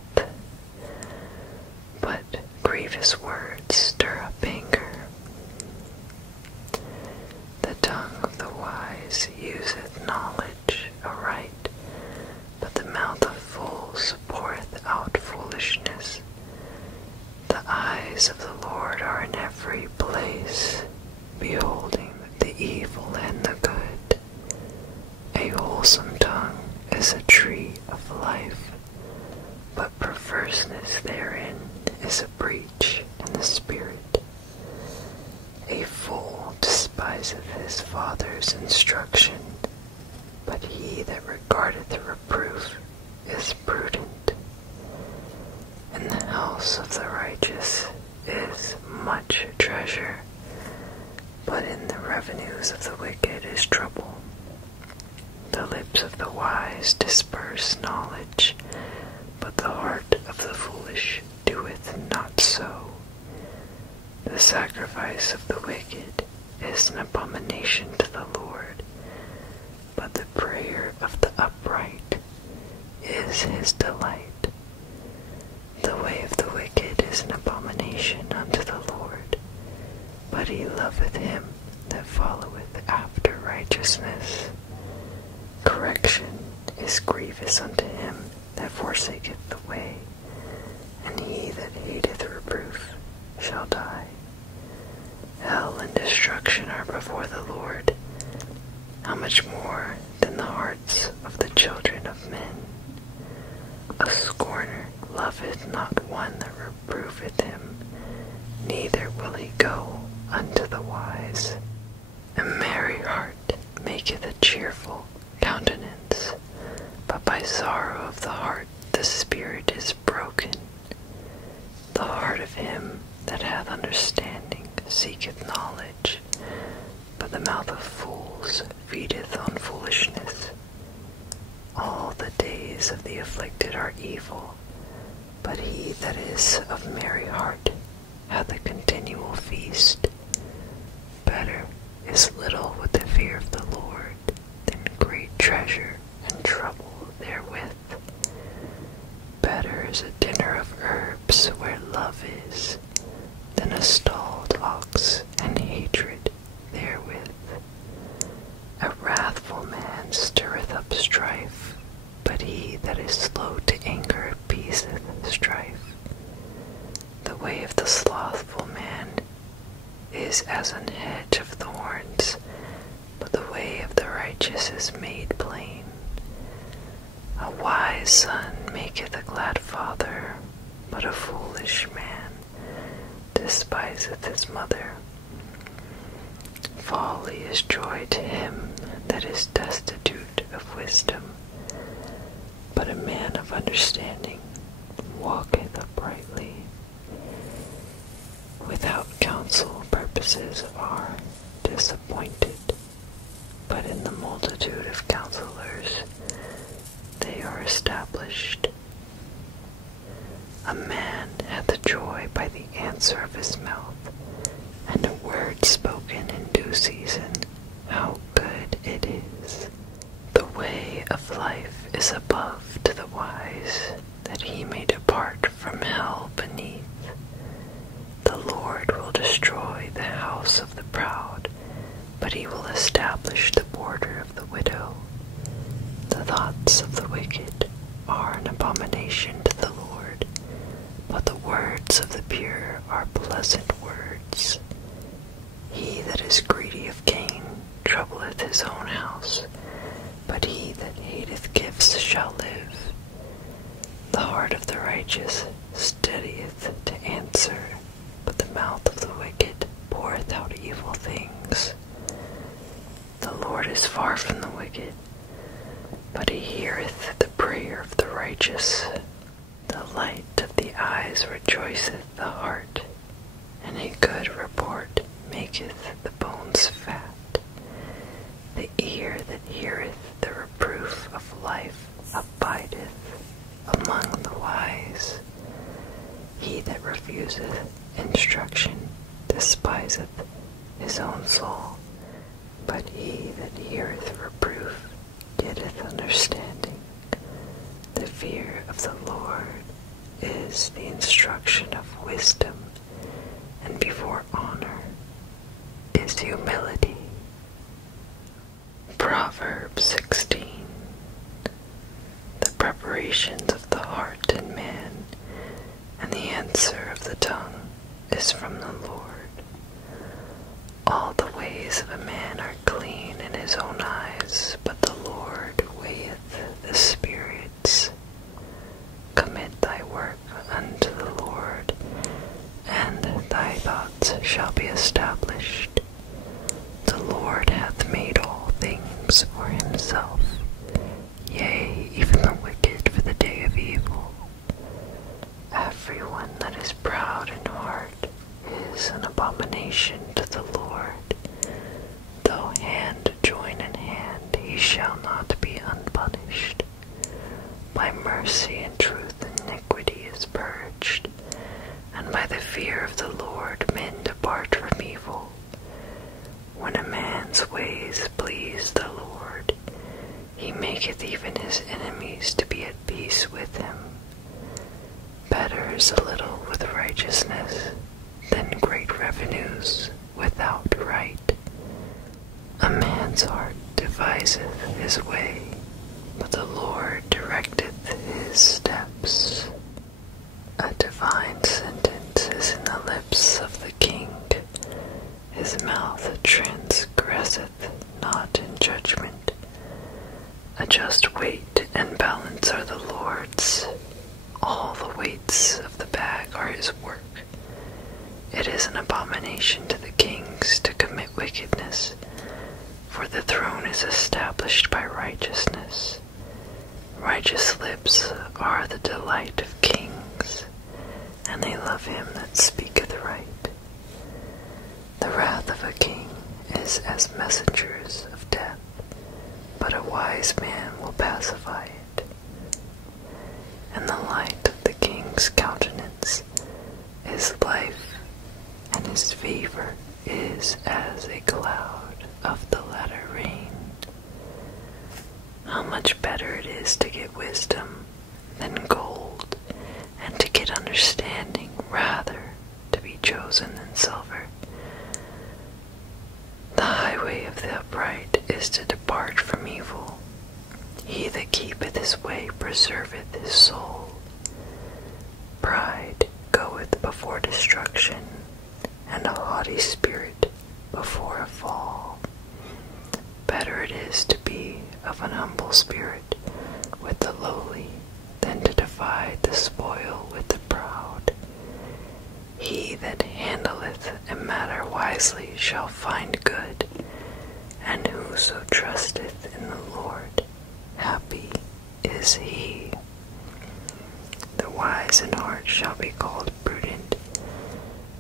but grievous words stir up anger. The tongue of the wise useth knowledge aright, but the mouth of fools poureth out foolishness. The eyes of the Lord are in every place, beholding the evil and the good. A wholesome tongue is a tree of life, but perverseness therein is a breach in the spirit. A fool despiseth his father's instruction, but he that regardeth reproof is prudent. In the house of the righteous is much treasure, but in the revenues of the wicked is trouble. The lips of the wise disperse knowledge, but the heart of the foolish doeth not so. The sacrifice of the wicked is an abomination to the Lord, but the prayer of the upright is his delight. The way of the wicked is an abomination unto the Lord, but he loveth him that followeth after righteousness. Correction is grievous unto him that forsaketh the way, and he that hateth reproof shall die. Hell and destruction are before the Lord, how much more than the hearts of the children of men? A scorner loveth not one that reproveth him, neither will he go unto the wise. A merry heart maketh a cheerful countenance, but by sorrow of the heart the spirit is broken. The heart of him that hath understanding seeketh knowledge, but the mouth of fools feedeth on foolishness. All the days of the afflicted are evil, but he that is of merry heart hath a continual feast. Better is little with the fear of the Lord than great treasure and trouble therewith. Better is a dinner of herbs where love is, than a stalled ox and hatred therewith. A wrathful man stirreth up strife, but he that is slow to anger appeaseth strife. The way of the slothful man is as an hedge of thorns, but the way of the righteous is made plain. A wise son maketh a glad father, but a foolish man despiseth his mother. Folly is joy to him that is destitute of wisdom, but a man of understanding walketh uprightly. Without counsel purposes are disappointed, but in the multitude of counselors they are established. A man hath joy by the answer of his mouth, and a word spoken in due season, how good it is. The way of life is above to the wise, that he may depart from hell beneath. The Lord will destroy the house of the proud, but he will establish the border of the widow. The thoughts of the wicked are an abomination to the Lord, but the words of the pure are pleasant words. He that is greedy of gain troubleth his own house, but he that hateth gifts shall live. The heart of the righteous steadieth to answer, but the mouth of the wicked poureth out evil things. The Lord is far from the wicked, but he heareth the prayer of the righteous. The light of the eyes rejoiceth the heart, and a good report maketh the bones fat. The ear that heareth the reproof of life abideth among the wise. He that refuseth instruction despiseth his own soul, but he that heareth reproof getteth understanding. The fear of the Lord is the instruction of wisdom, and before honor is humility. Proverbs 16. The preparations of the heart in man, and the answer of the tongue is from the Lord. All the ways of a man are clean in his own eyes, but the Lord weigheth the spirits. Commit thy work unto the Lord, and thy thoughts shall be established. The Lord hath made all things for himself, yea, even the wicked for the day of evil. Everyone that is proud in heart is an abomination to the Lord. Though hand join in hand, he shall not be unpunished. By mercy and truth iniquity is purged, and by the fear of the Lord men depart from evil. When a man's ways please the Lord, he maketh even his enemies to be at peace. peace with him. Better is a little with righteousness than great revenues without right. A man's heart deviseth his way, but the Lord directeth his steps. A divine sentence is in the lips of the king. His mouth transgresseth not in judgment. A just weight and balance are the Lord's. All the weights of the bag are his work. It is an abomination to the kings to commit wickedness, for the throne is established by righteousness. Righteous lips are the delight of kings, and they love him that speaketh right. The wrath of a king is as messengers of death, but a wise man will pacify it. And the light of the king's countenance is life, and his favor is as a cloud of the latter rain. How much better it is to get wisdom than gold, and to get understanding rather to be chosen than silver. The highway of the upright is to depart from evil. He that keepeth his way preserveth his soul. Pride goeth before destruction, and a haughty spirit before a fall. Better it is to be of an humble spirit with the lowly than to divide the spoil with the proud. He that handleth a matter wisely shall find good, and whoso trusteth in the Lord, happy is he. The wise in heart shall be called prudent,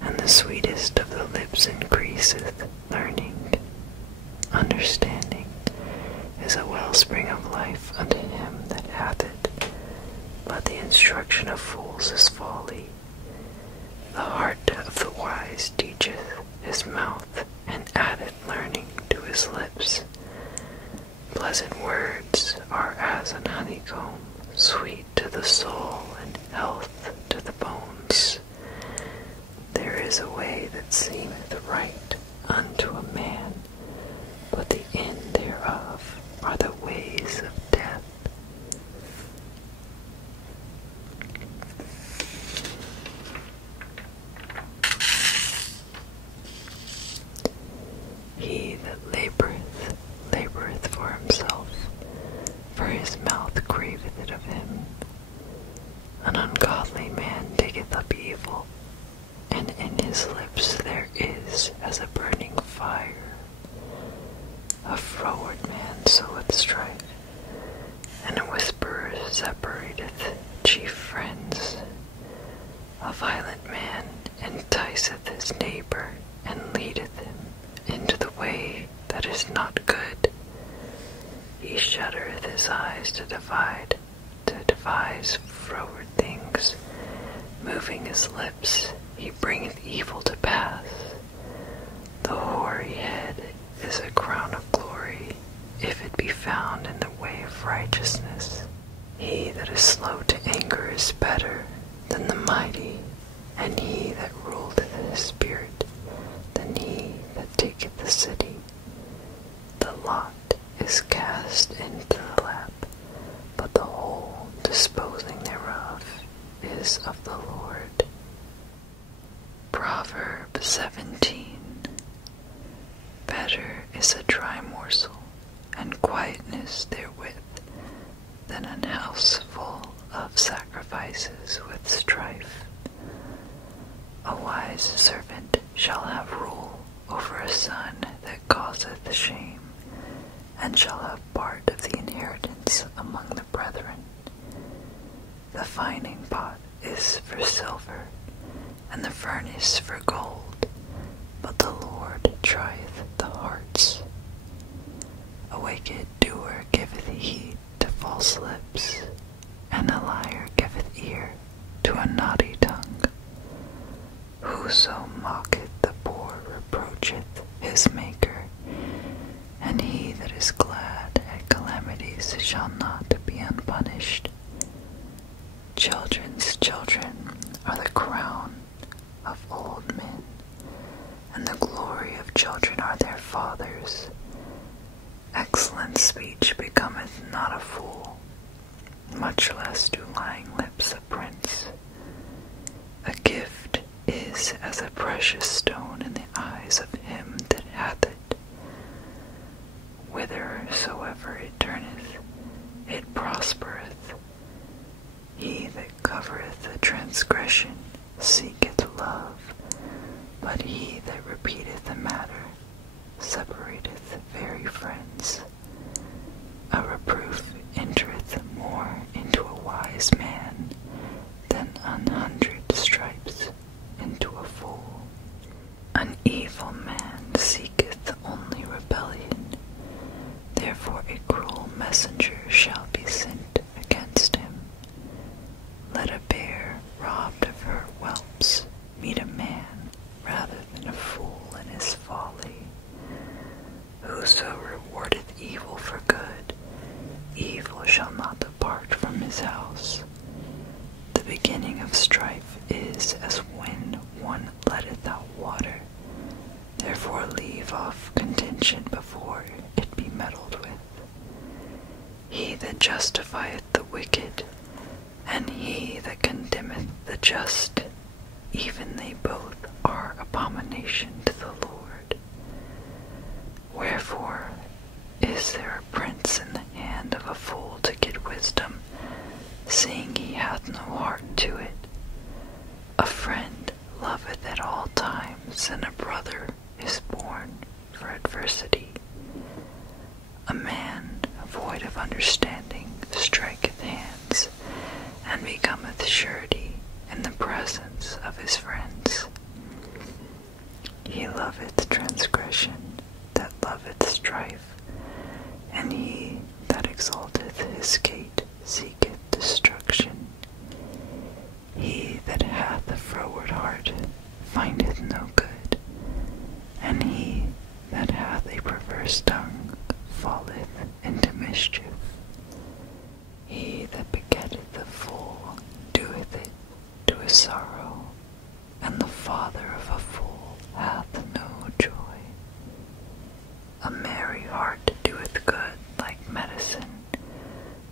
and the sweetest of the lips increaseth learning. Understanding is a wellspring of life unto him that hath it, but the instruction of fools is folly. The heart of the wise teacheth his mouth, and addeth learning to his lips. Pleasant words are as an honeycomb, sweet to the soul, and health to the bones. There is a way that seemeth right unto a man, but the end thereof are the ways of death. He that laboureth for himself, for his mouth craveth it of him. An ungodly man diggeth up evil, and in his lips there is as a burning fire. A froward man soweth strife, and a whisperer separateth chief friends. A violent man enticeth his neighbor, and leadeth him into the way that is not good. He shuttereth his eyes to devise froward things. Moving his lips, he bringeth evil to pass. The hoary head is a crown of glory, if it be found in the way of righteousness. He that is slow to anger is better than the mighty, and he that ruleth his spirit than he that taketh the city. The lot is cast into the lap, but the whole disposing thereof is of the Lord. Proverbs 17. Better is a dry morsel, and quietness therewith, than an house full of sacrifices with strife. A wise servant shall have rule over a son that causeth shame, and shall have part of the inheritance among the brethren. The fining pot is for silver, and the furnace for gold, but the Lord trieth the hearts. A wicked doer giveth heed to false lips, and a liar giveth ear to a naughty tongue. Whoso mocketh the poor reproacheth his Maker, and he that is glad at calamities shall not be unpunished. Children's children are the crown of old men, and the glory of children are their fathers. Excellent speech becometh not a fool, much less do lying lips a prince. A gift is as a precious stone in the eyes of him that hath it. Whithersoever it turneth, it prospereth. He that covereth a transgression seeketh love, but he that repeateth a matter separateth very friends. A reproof entereth more into a wise man than 100 stripes into a fool. An evil man seeketh only rebellion, therefore a cruel messenger shall be sent against him. Let a bear robbed of her whelps meet a man rather than a fool in his folly. Whoso rewardeth evil for good, evil shall not depart from his house. The beginning of strife is as when one letteth out water. Therefore leave off contention before it be meddled with. He that justifieth the wicked, and he that condemneth the just, even they both are abomination to the Lord. Wherefore is there a prince in the hand of a fool to get wisdom, seeing he hath no heart to it? A friend loveth at all times, and a brother is born for adversity. A man void of understanding striketh hands, and becometh surety in the presence of his friends. He loveth transgression that loveth strife, and he that exalteth his gate seeketh destruction. He that hath a froward heart findeth no good, and he that hath a perverse tongue falleth into mischief. He that begetteth a fool doeth it to his sorrow, and the father of a fool hath no joy. A merry heart doeth good like medicine,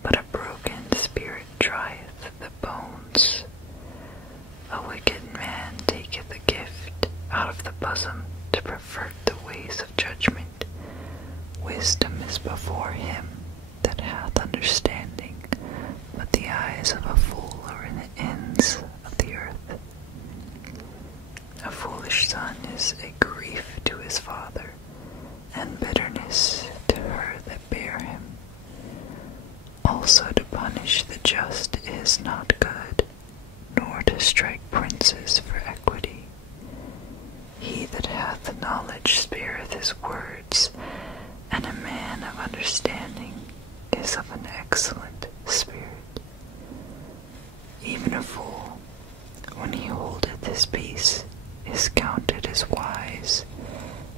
but a broken spirit drieth the bones. A wicked man taketh a gift out of the bosom to pervert the ways of judgment. Wisdom is before him that hath understanding, but the eyes of a fool are in the ends of the earth. A foolish son is a grief to his father, and bitterness to her that bare him. Also to punish the just is not good, nor to strike princes for equity. He that hath knowledge spareth his words, and a man of understanding is of an excellent spirit. Even a fool, when he holdeth his peace, is counted as wise,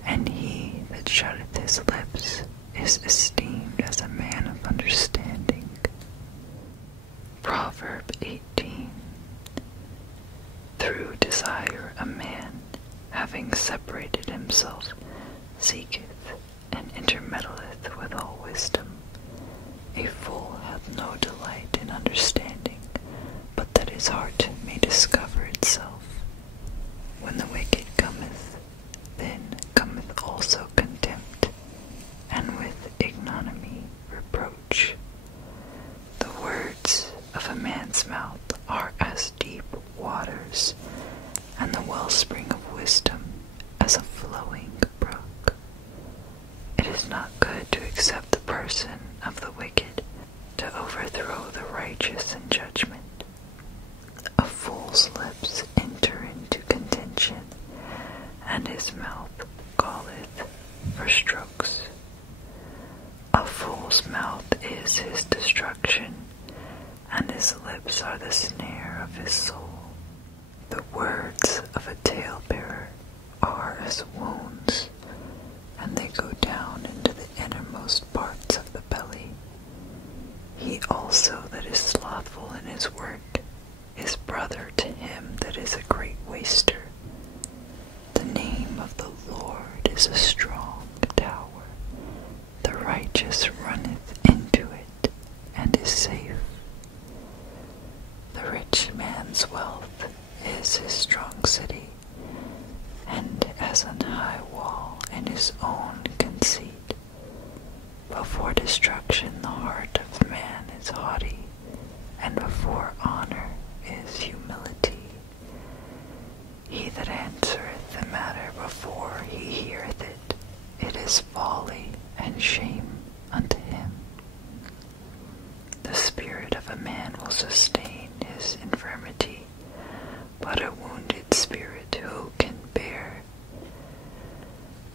and he that shutteth his lips is esteemed as a man of understanding. Proverb 18. Through desire a man, having separated himself, seeketh and intermeddleth with all wisdom. A fool hath no delight in understanding, but that his heart may discover itself. When the wicked cometh, then cometh also contempt, and with ignominy reproach. The words of a man's mouth are as deep waters, and the wellspring of wisdom as a flowing brook. It is not good to accept the person of the wicked, to overthrow the righteous in judgment. A fool's lips enter into contention, and his mouth calleth for strokes. A fool's mouth is his destruction, and his lips are the snare of his soul. The words of a talebearer are as wounds, and they go down into the innermost parts of the belly. He also that is slothful in his work is brother to him that is a great waster. The name of the Lord is a strong tower. The righteous runneth into it, and is safe. The rich man's wealth is his strong city, and as an high wall in his own conceit. Before destruction the heart of man is haughty, and before honor is humility. He that answereth the matter before he heareth it, it is folly and shame unto him. The spirit of a man will sustain his infirmity, but a wounded spirit who can bear?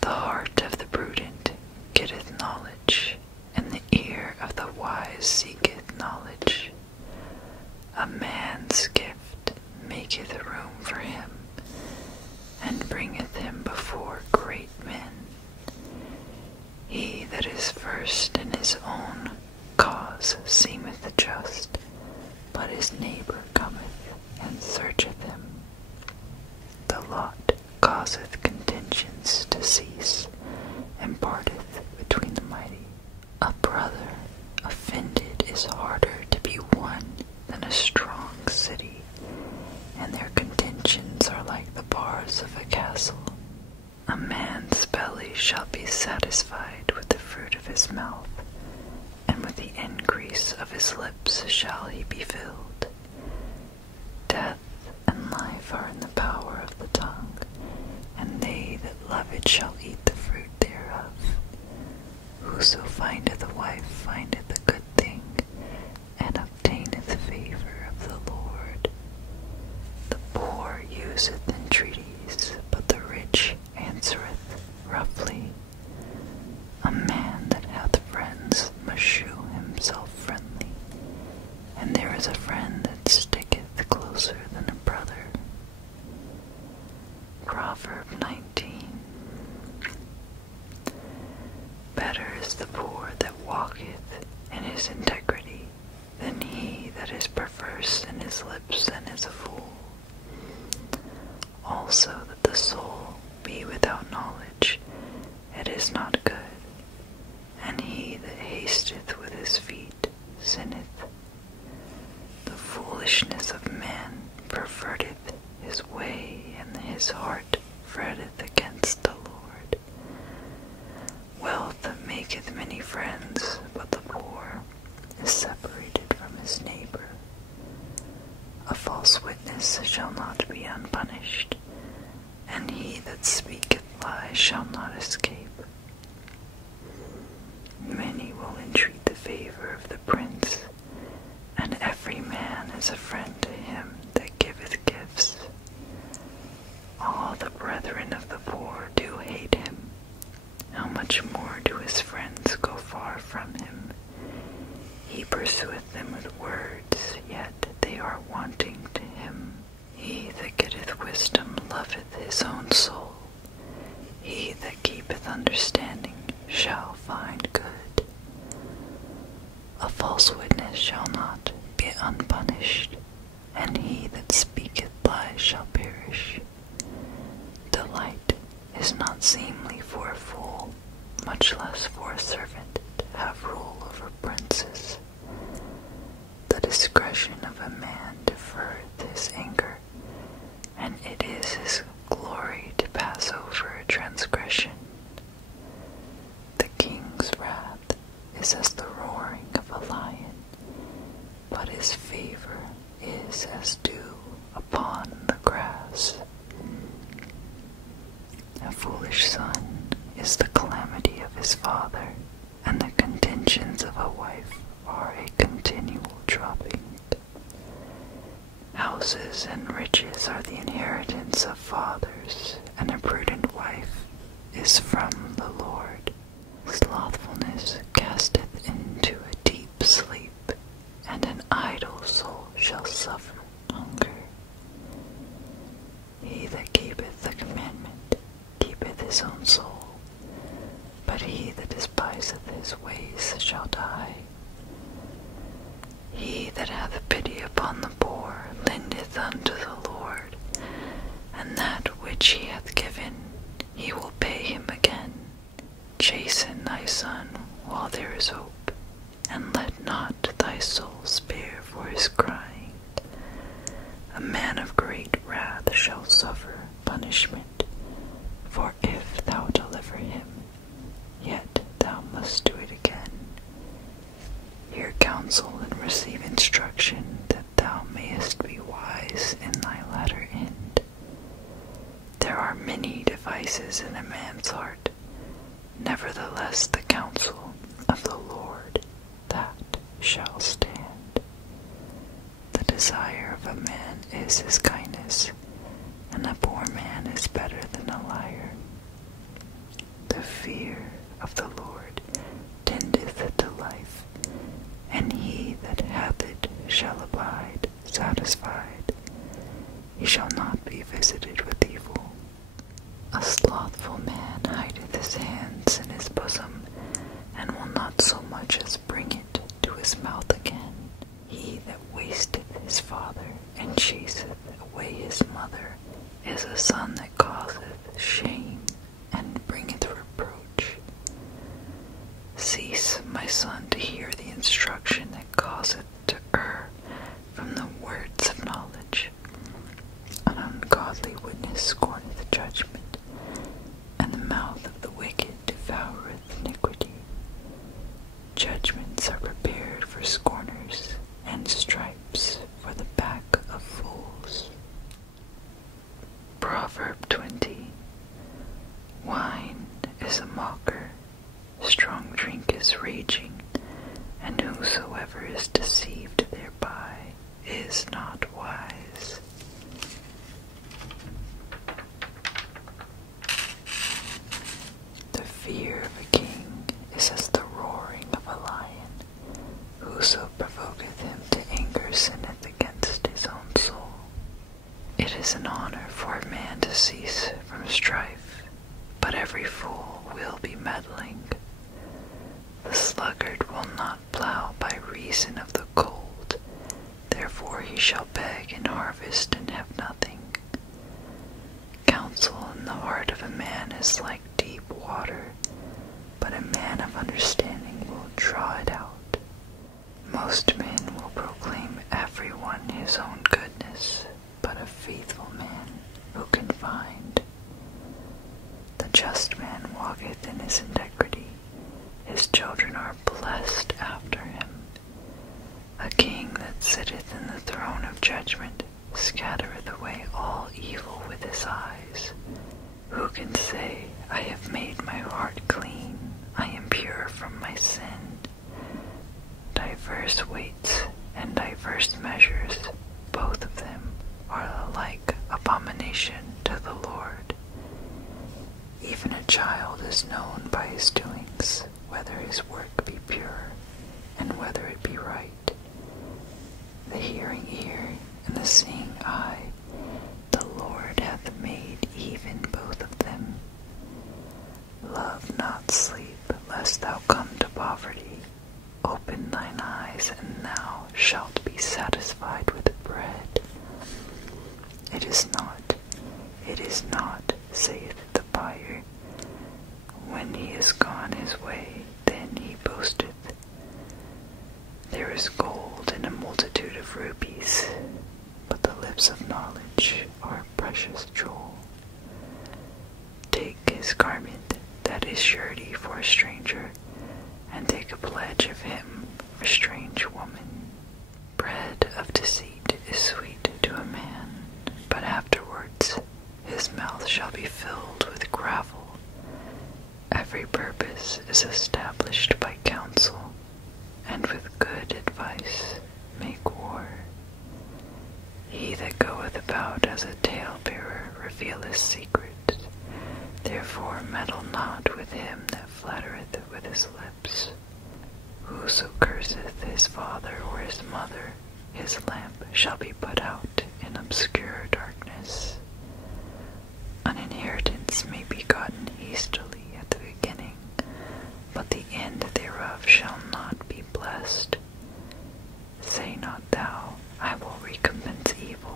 The heart of the prudent getteth knowledge, and the ear of the wise seeketh knowledge. A man's gift maketh room for him, and bringeth him before great men. He that is first in his own cause seemeth just, but his neighbor cometh and searcheth him. The lot causeth contentions to cease, and parteth between the mighty. A brother offended is harder to be won than a strong city, and their contentions are like the bars of a castle. A man's belly shall be satisfied with the fruit of his mouth, and with the increase of his lips shall he be filled. Death and life are in the power of the tongue, and they that love it shall eat the fruit thereof. Whoso findeth a wife findeth a good thing, and obtaineth favor of the Lord. The poor useth entreaties, but the rich answereth roughly. A man that hath friends must shew himself friendly, and there is a friend that sticketh closer than a brother. Proverb 19. Better is the poor that walketh in his integrity than he that is perverse in his lips and is a fool. Also that the soul be without knowledge, it is not good, and he that hasteth with his feet sinneth. The foolishness of man perverteth his way, and his heart fretteth against the Lord. Wealth maketh many friends, but the poor is separated from his neighbor. A false witness shall not be unpunished, and he that speaketh lies shall not escape. Many will entreat the favor of the prince, and every man is a friend to him that giveth gifts. All the brethren of the poor do hate him. How much more do his friends go far from him? He pursueth them with words, yet they are wanting to him. He that getteth wisdom loveth his own soul. He that keepeth understanding shall find good. A false witness shall not be unpunished, and he that speaketh lies shall perish. Delight is not seemly for a fool, much less for a servant to have rule over princes. The discretion of a man deferreth his anger, and it is his glory to pass over a transgression. The king's wrath is as the roaring of a lion, but his favor is as dew upon the grass. A foolish son is the calamity of his father, and the contentions of a wife are a continual dropping. Houses and riches are the inheritance of fathers, and a prudent wife is from the Lord. Slothfulness casteth into a deep sleep, and an idle soul shall suffer hunger. He that keepeth the commandment keepeth his own soul, but he that despiseth his ways shall die. He that hath pity upon the poor lendeth unto the Lord, and that which he hath given he will pay him again. Chasten thy son while there is hope, and let not thy soul spare for his crying. A man of great wrath shall suffer punishment, for if thou deliver him, yet thou must do it again. Hear counsel and receive instruction, that thou mayest be wise in thy latter end. There are many devices in a man's heart, nevertheless the counsel of the Lord that shall stand. The desire of a man is his kindness, and a poor man is better than a liar. The fear of the Lord tendeth to life, and he that hath it shall abide satisfied. He shall not be visited with evil. A slothful man hideth his hands in his bosom, and will not so much as bring it to his mouth again. He that wasteth his father, and chaseth away his mother, is a son that causeth shame, and bringeth reproach. Cease, my son, to hear the instruction that causeth to err from the words of knowledge. An ungodly witness scorneth judgment, and the mouth of the wicked devoureth iniquity. Judgments are prepared for scorners, and stripes for the back of fools. Proverb 20. Wine is a mocker, strong drink is raging, and whosoever is deceived thereby is not wise. The fear of a king is as the roaring of a lion. Whoso provoketh him to anger sinneth against his own soul. It is an honor for a man to cease from strife, but every fool will be meddling. The sluggard will not plow by reason of the cold, therefore he shall beg in harvest and have nothing. Counsel in the heart of a man is like deep water, but a man of understanding will draw it out. Most men will proclaim everyone his own goodness, but a faithful man who can find? The just man walketh in his integrity, his children are blessed after him. A king that sitteth in the throne of judgment scattereth away all evil with his eyes. Who can say, I have made my heart clean, I am pure from my sin? Diverse weights and diverse measures, both of them are alike abomination to the Lord. Even a child is known by his doings, whether his work be pure, and whether it be right. The hearing ear and the seeing eye, the Lord hath made even both of them. Love not sleep, lest thou come to poverty. Open thine eyes, and thou shalt be satisfied with bread. It is not, saith the buyer. When he is gone his way, then he boasteth. There is gold in a multitude of rubies, but the lips of knowledge are a precious jewel. Take his garment that is surety for a stranger, and take a pledge of him for strange woman. Bread of deceit is sweet to a man, but afterwards his mouth shall be filled with gravel. Every purpose is established by counsel, and with good advice make war. He that goeth about as a talebearer revealeth secrets. Therefore meddle not with him that flattereth with his lips. Whoso curseth his father or his mother, his lamp shall be put out in obscure darkness. An inheritance may be gotten hastily at the beginning, but the end thereof shall not be blessed. Say not thou, I will recompense evil.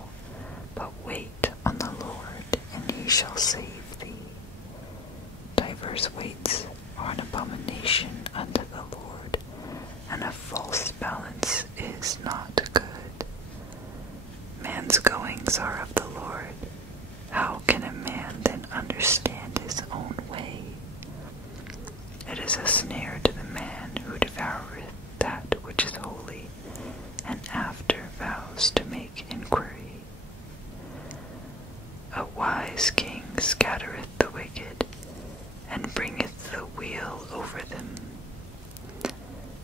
things are of the Lord. How can a man then understand his own way? It is a snare to the man who devoureth that which is holy, and after vows to make inquiry. A wise king scattereth the wicked, and bringeth the wheel over them.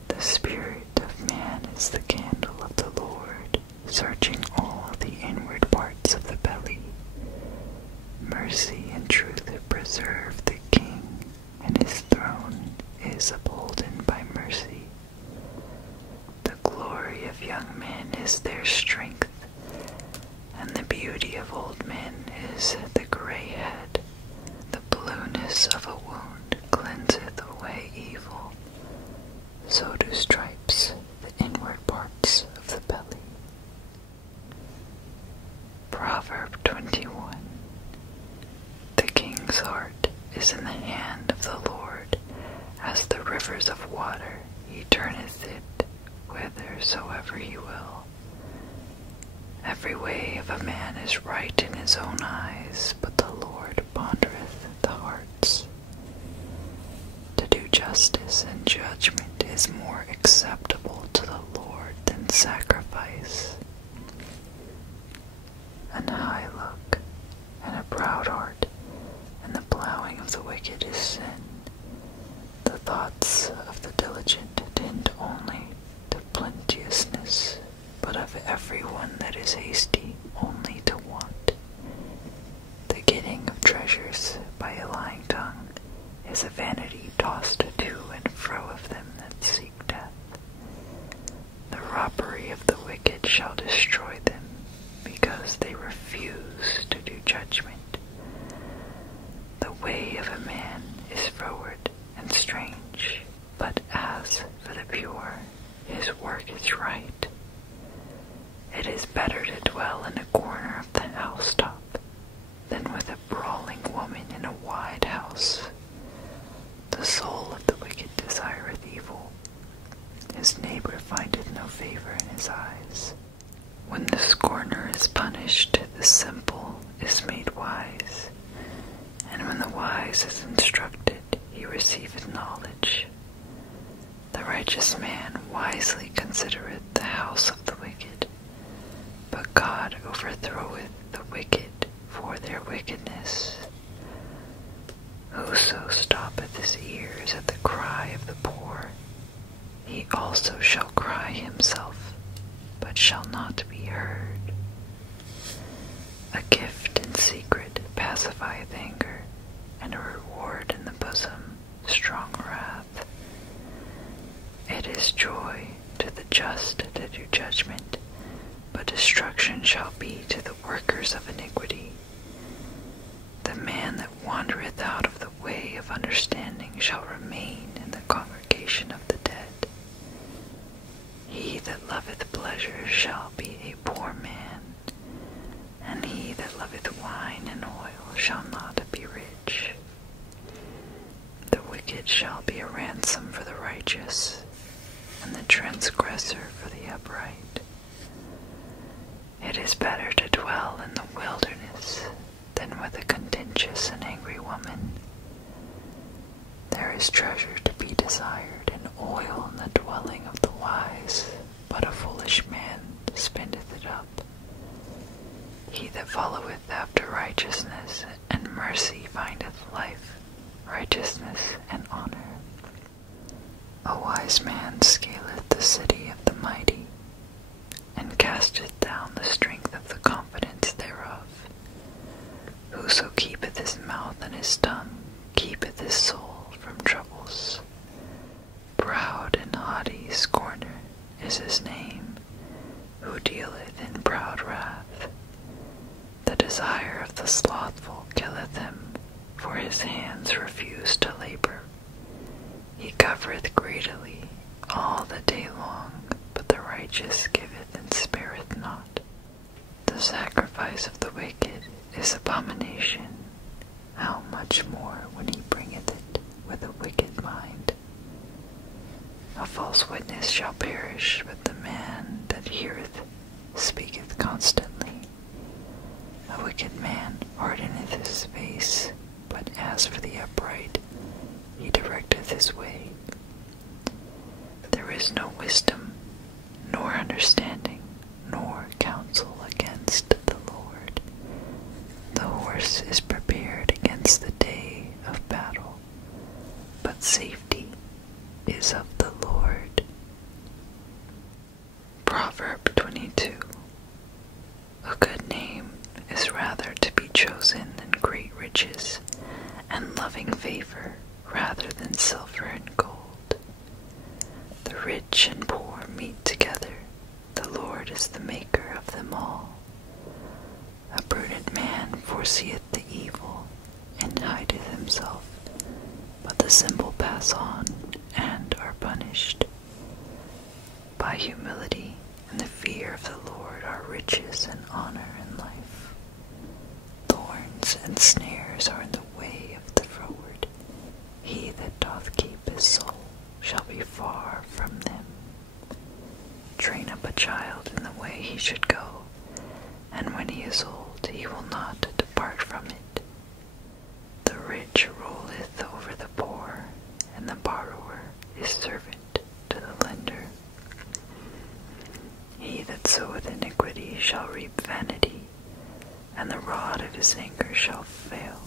The spirit of man is the candle of the Lord, searching all the inward parts of the belly. Mercy and truth preserve the king, and his throne is upholden by mercy. The glory of young men is their strength, and the beauty of old men is the gray head. The blueness of a wound cleanseth away evil, so do stripes the inward parts of the belly. Proverb 21. The king's heart is in the hand of the Lord, as the rivers of water. He turneth it whithersoever he will. Every way of a man is right in his own eyes, but the Lord pondereth the hearts. To do justice and judgment is more acceptable to the Lord than sacrifice. An high look and a proud heart, and the plowing of the wicked is sin. The thoughts of the diligent tend only to plenteousness, but of everyone that is hasty only to want. The getting of treasures by a lying tongue is a vanity tossed to and fro of them that seek death. The robbery of the wicked shall destroy them, because they refuse to do judgment. The way of a man is froward and strange, but as for the pure, his work is right. It is better to dwell in a corner of the housetop than with a brawling woman in a wide house. The soul of the wicked desireth evil. His neighbor findeth no favor in his eyes. When the scorner is punished, the simple is made wise, and when the wise is instructed, he receiveth knowledge. The righteous man wisely considereth the house of the wicked, but God overthroweth the wicked for their wickedness. Whoso stoppeth his ears at the cry of the poor, he also shall cry himself, but shall not be heard. A gift in secret pacifieth anger, and a reward in the bosom strong wrath. It is joy to the just to do judgment, but destruction shall be to the workers of iniquity. The man that wandereth out of the way of understanding shall remain in the congregation of the dead. He that loveth pleasure shall be a poor man, and he that loveth wine and oil shall not be rich. The wicked shall be a ransom for the righteous, and the transgressor for the upright. It is better to dwell in the wilderness than with a contentious and angry woman. There is treasure to be desired, and oil in the dwelling of the wise, but a foolish man spendeth it up. He that followeth after righteousness and mercy findeth life, righteousness, and honor. A wise man scaleth the city of the mighty, and casteth down the strength of the confidence thereof. Whoso keepeth his mouth and his tongue keepeth his soul from troubles. Proud and haughty scorner is his name, who dealeth in proud wrath. The desire of the slothful killeth him, for his hands refuse to labor. He covereth greedily all the day long, but the righteous giveth and spareth not. The sacrifice of the wicked is abomination, how much more when he bringeth it with a wicked mind. A false witness shall perish, but the man that heareth speaketh constantly. as for the upright, he directeth his way. There is no wisdom, nor understanding, nor counsel against the Lord. The horse is prepared against the day of battle, but safety is of the Lord. Proverb 22. A good name is rather to be chosen than great riches, and loving favor rather than silver and gold. The rich and poor meet together. The Lord is the maker of them all. A prudent man foreseeth the evil, and hideth himself, but the simple pass on, and are punished. By humility and the fear of the Lord are riches and honor and life. Thorns and snares are in the way of the froward. He that doth keep his soul shall be far from them. Train up a child in the way he should go, and when he is old he will not depart from it. The rich ruleth over the poor, and the borrower is servant to the lender. He that soweth iniquity shall reap vanity, and the rod of his anger shall fail.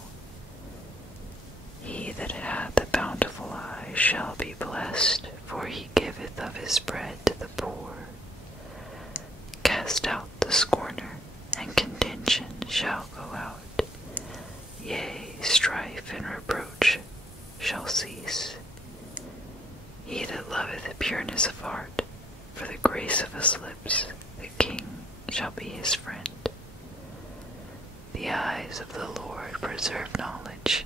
He that hath a bountiful eye shall be blessed, for he giveth of his bread to the poor. Cast out the scorner, and contention shall go out. Yea, strife and reproach shall cease. He that loveth pureness of heart, for the grace of his lips, the king shall be his friend. The eyes of the Lord preserve knowledge,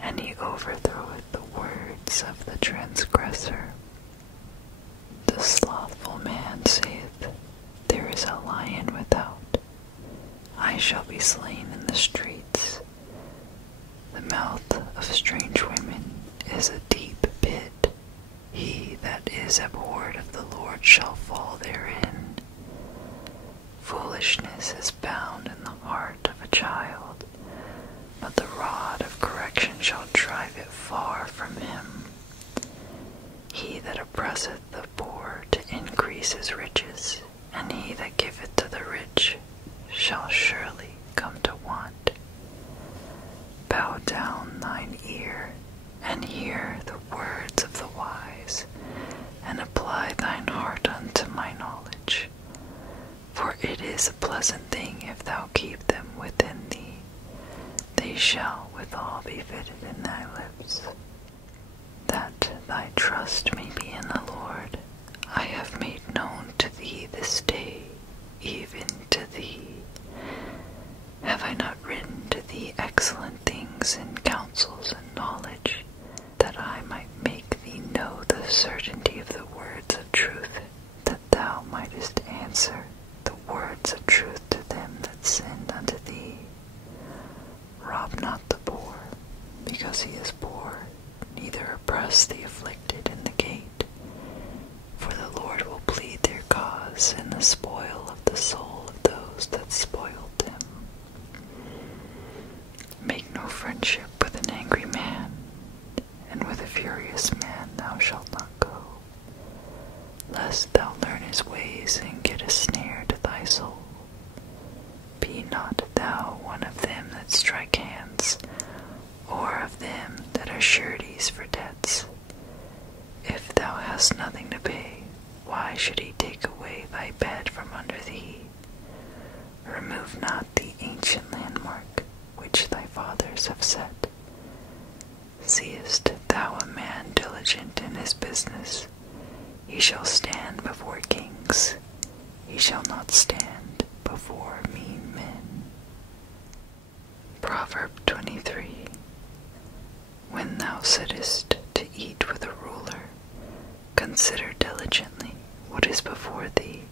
and he overthroweth the words of the transgressor. The slothful man saith, There is a lion without. I shall be slain in the streets. The mouth of strange women is a deep pit. He that is abhorred of the Lord shall fall therein. Foolishness is bound in the heart of a child, but the rod of correction shall drive it far from him. He that oppresseth the poor to increase his riches, and he that giveth to the rich shall surely come to want. Bow down thine ear, and hear the words of the wise, and apply thine heart unto my knowledge. For it is a pleasant thing if thou keep them within thee. They shall withal be fitted in thy lips. That thy trust may be in the Lord, I have made known to thee this day, even to thee. Have I not written to thee excellent things in counsels and knowledge, that I might make thee know the certainty of the words of truth, that thou mightest answer the words of truth to them that send unto thee? Rob not the poor, because he is poor, neither oppress the afflicted in the gate. For the Lord will plead their cause in the spoil of the soul of those that spoiled them. Make no friendship with an angry man, and with a furious man thou shalt not go, lest thou learn his ways and get a snare to thy soul. Be not thou one of them that strike hands, or of them that are sureties for debts. If thou hast nothing to pay, why should he take away thy bed from under thee? Remove not the ancient landmark which thy fathers have set. Seest thou a man diligent in his business? He shall stand before kings. He shall not stand before mean men. Proverb 23. When thou sittest to eat with a ruler, consider diligently what is before thee,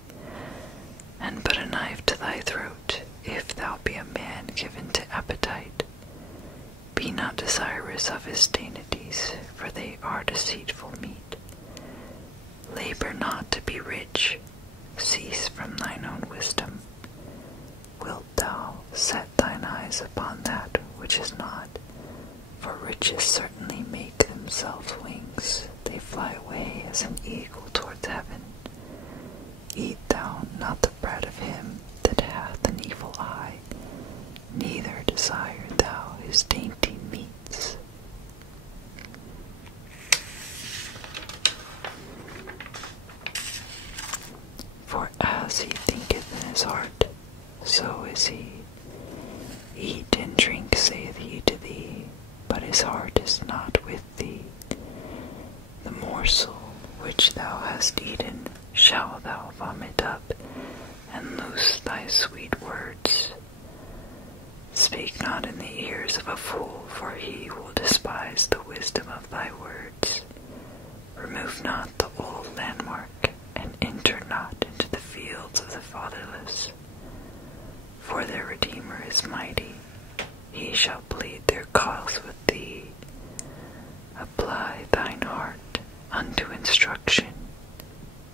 and put a knife to thy throat, if thou be a man given to appetite. Be not desirous of his dainties, for they are deceitful meat. Labor not to be rich, cease from thine own wisdom. Wilt thou set thine eyes upon that which is not? righteous certainly make themselves wings. They fly away as an eagle towards heaven. Eat thou not the bread of him that hath an evil eye, neither desire thou his dainty meats. For as he thinketh in his heart, so is he. Eat and drink, saith he to thee, but his heart is not with thee. The morsel which thou hast eaten shalt thou vomit up, and loose thy sweet words. Speak not in the ears of a fool, for he will despise the wisdom of thy words. Remove not the old landmark, and enter not into the fields of the fatherless. For their Redeemer is mighty, he shall plead their cause with thee. Apply thine heart unto instruction,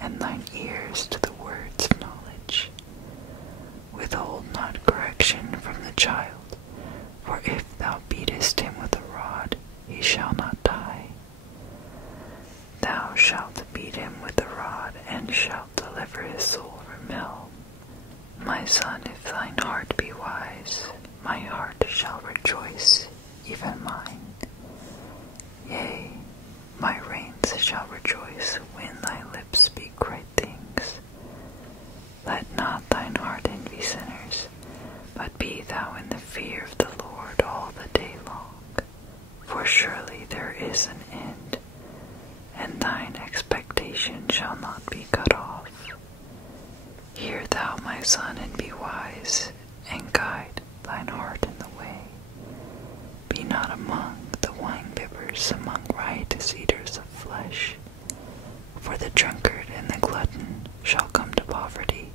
and thine ears to the words of knowledge. Withhold not correction from the child, for if thou beatest him with a rod, he shall not die. Thou shalt beat him with a rod, and shalt deliver his soul from hell. My son, if thine heart be wise, my heart shall rejoice, even mine. Yea, my reins shall rejoice when thy lips speak right things. Let not thine heart envy sinners, but be thou in the fear of the Lord all the day long. For surely there is an end, and thine expectation shall not be cut off. Hear thou, my son, and be wise, and guide thine heart in the way. Be not among the winebibbers, among riotous eaters of flesh. For the drunkard and the glutton shall come to poverty,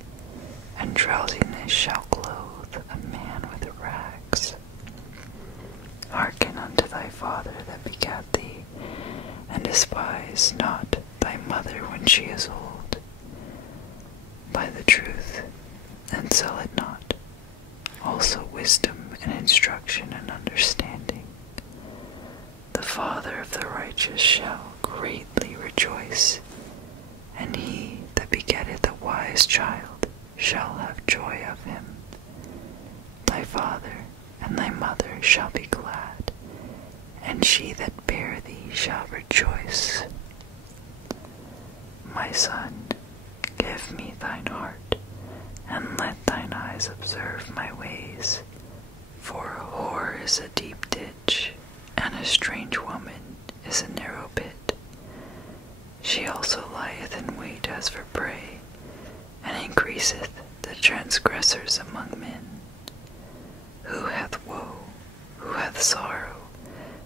and drowsiness shall clothe a man with rags. Hearken unto thy father that begat thee, and despise not thy mother when she is old. Buy the truth, and sell it not, also wisdom and instruction and understanding. The father of the righteous shall greatly rejoice, and he that begetteth a wise child shall have joy of him. Thy father and thy mother shall be glad, and she that bare thee shall rejoice. My son, give me thine heart, and let thine eyes observe my ways. For a whore is a deep ditch, and a strange woman is a narrow pit. She also lieth in wait as for prey, and increaseth the transgressors among men. Who hath woe? Who hath sorrow?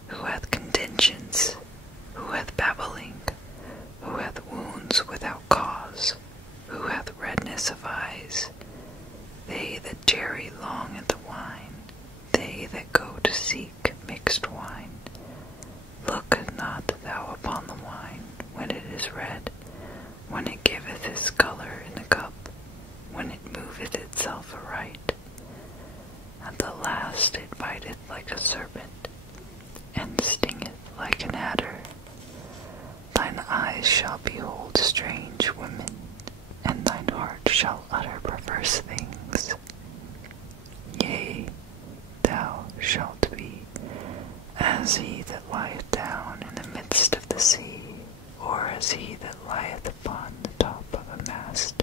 Who hath contentions? Who hath babbling? Who hath wounds without cause? Who hath redness of eyes? They that tarry long at the wine, they that go to seek mixed wine. Look not thou upon the wine when it is red, when it giveth its color in the cup, when it moveth itself aright. At the last it biteth like a serpent, and stingeth like an adder. Thine eyes shall behold strange women, and thine heart shall utter perverse things. Yea, thou shalt be as he that lieth down in the midst of the sea, or as he that lieth upon the top of a mast.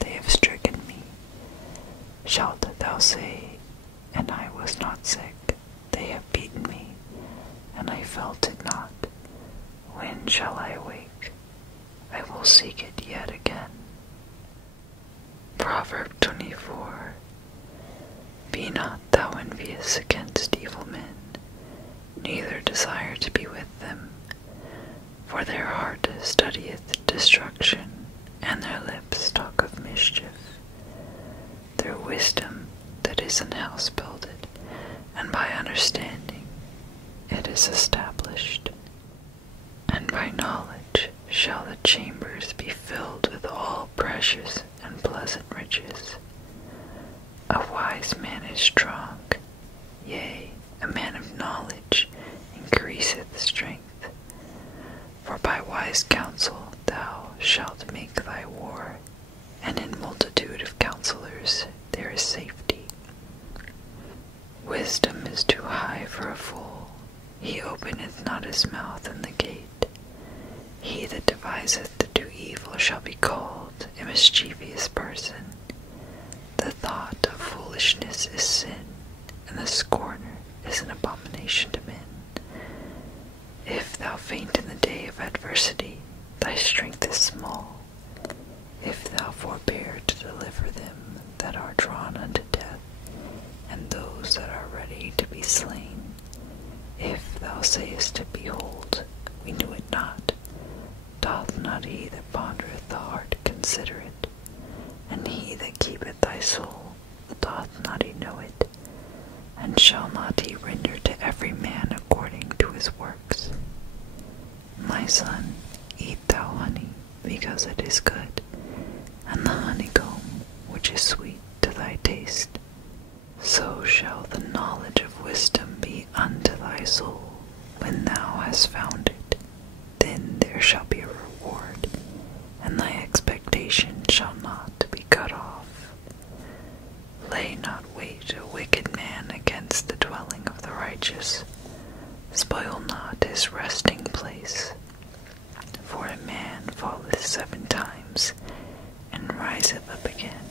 They have stricken me. Shalt thou say, and I was not sick? They have beaten me, and I felt it not. When shall I awake? I will seek it yet again. Proverb 24. Be not thou envious against evil men, neither desire to be with them. For their heart studieth destruction, and their lips talk of mischief. Their wisdom that is an house builded, and by understanding it is established. And by knowledge shall the chambers be filled with all precious and pleasant riches. A wise man is strong, yea, a man of knowledge shalt make thy war, and in multitude of counselors there is safety. Wisdom is too high for a fool, he openeth not his mouth in the gate. He that deviseth to do evil shall be called a mischievous person. The thought of foolishness is sin, and the scorner is an abomination to men. If thou faint in the day of adversity, thy strength is small. If thou forbear to deliver them that are drawn unto death, and those that are ready to be slain, if thou sayest, Behold, we knew it not, doth not he that pondereth the heart consider it? And he that keepeth thy soul, doth not he know it? And shall not he render to every man according to his works? My son, eat thou honey, because it is good, and the honeycomb, which is sweet to thy taste. So shall the knowledge of wisdom be unto thy soul, when thou hast found it. Then there shall be a reward, and thy expectation shall not be cut off. Lay not wait a wicked man against the dwelling of the righteous. Spoil not his resting place. For a man falleth 7 times, and riseth up again,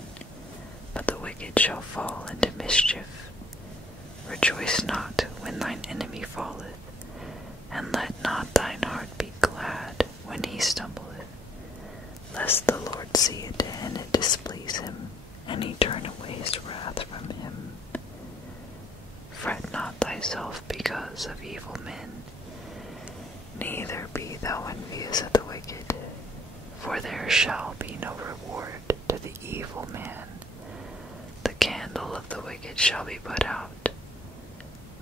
but the wicked shall fall into mischief. Rejoice not when thine enemy falleth, and let not thine heart be glad when he stumbleth, lest the Lord see it, and it displease him, and he turn away his wrath from him. Fret not thyself because of evil men, neither be thou envious of the wicked, for there shall be no reward to the evil man. The candle of the wicked shall be put out.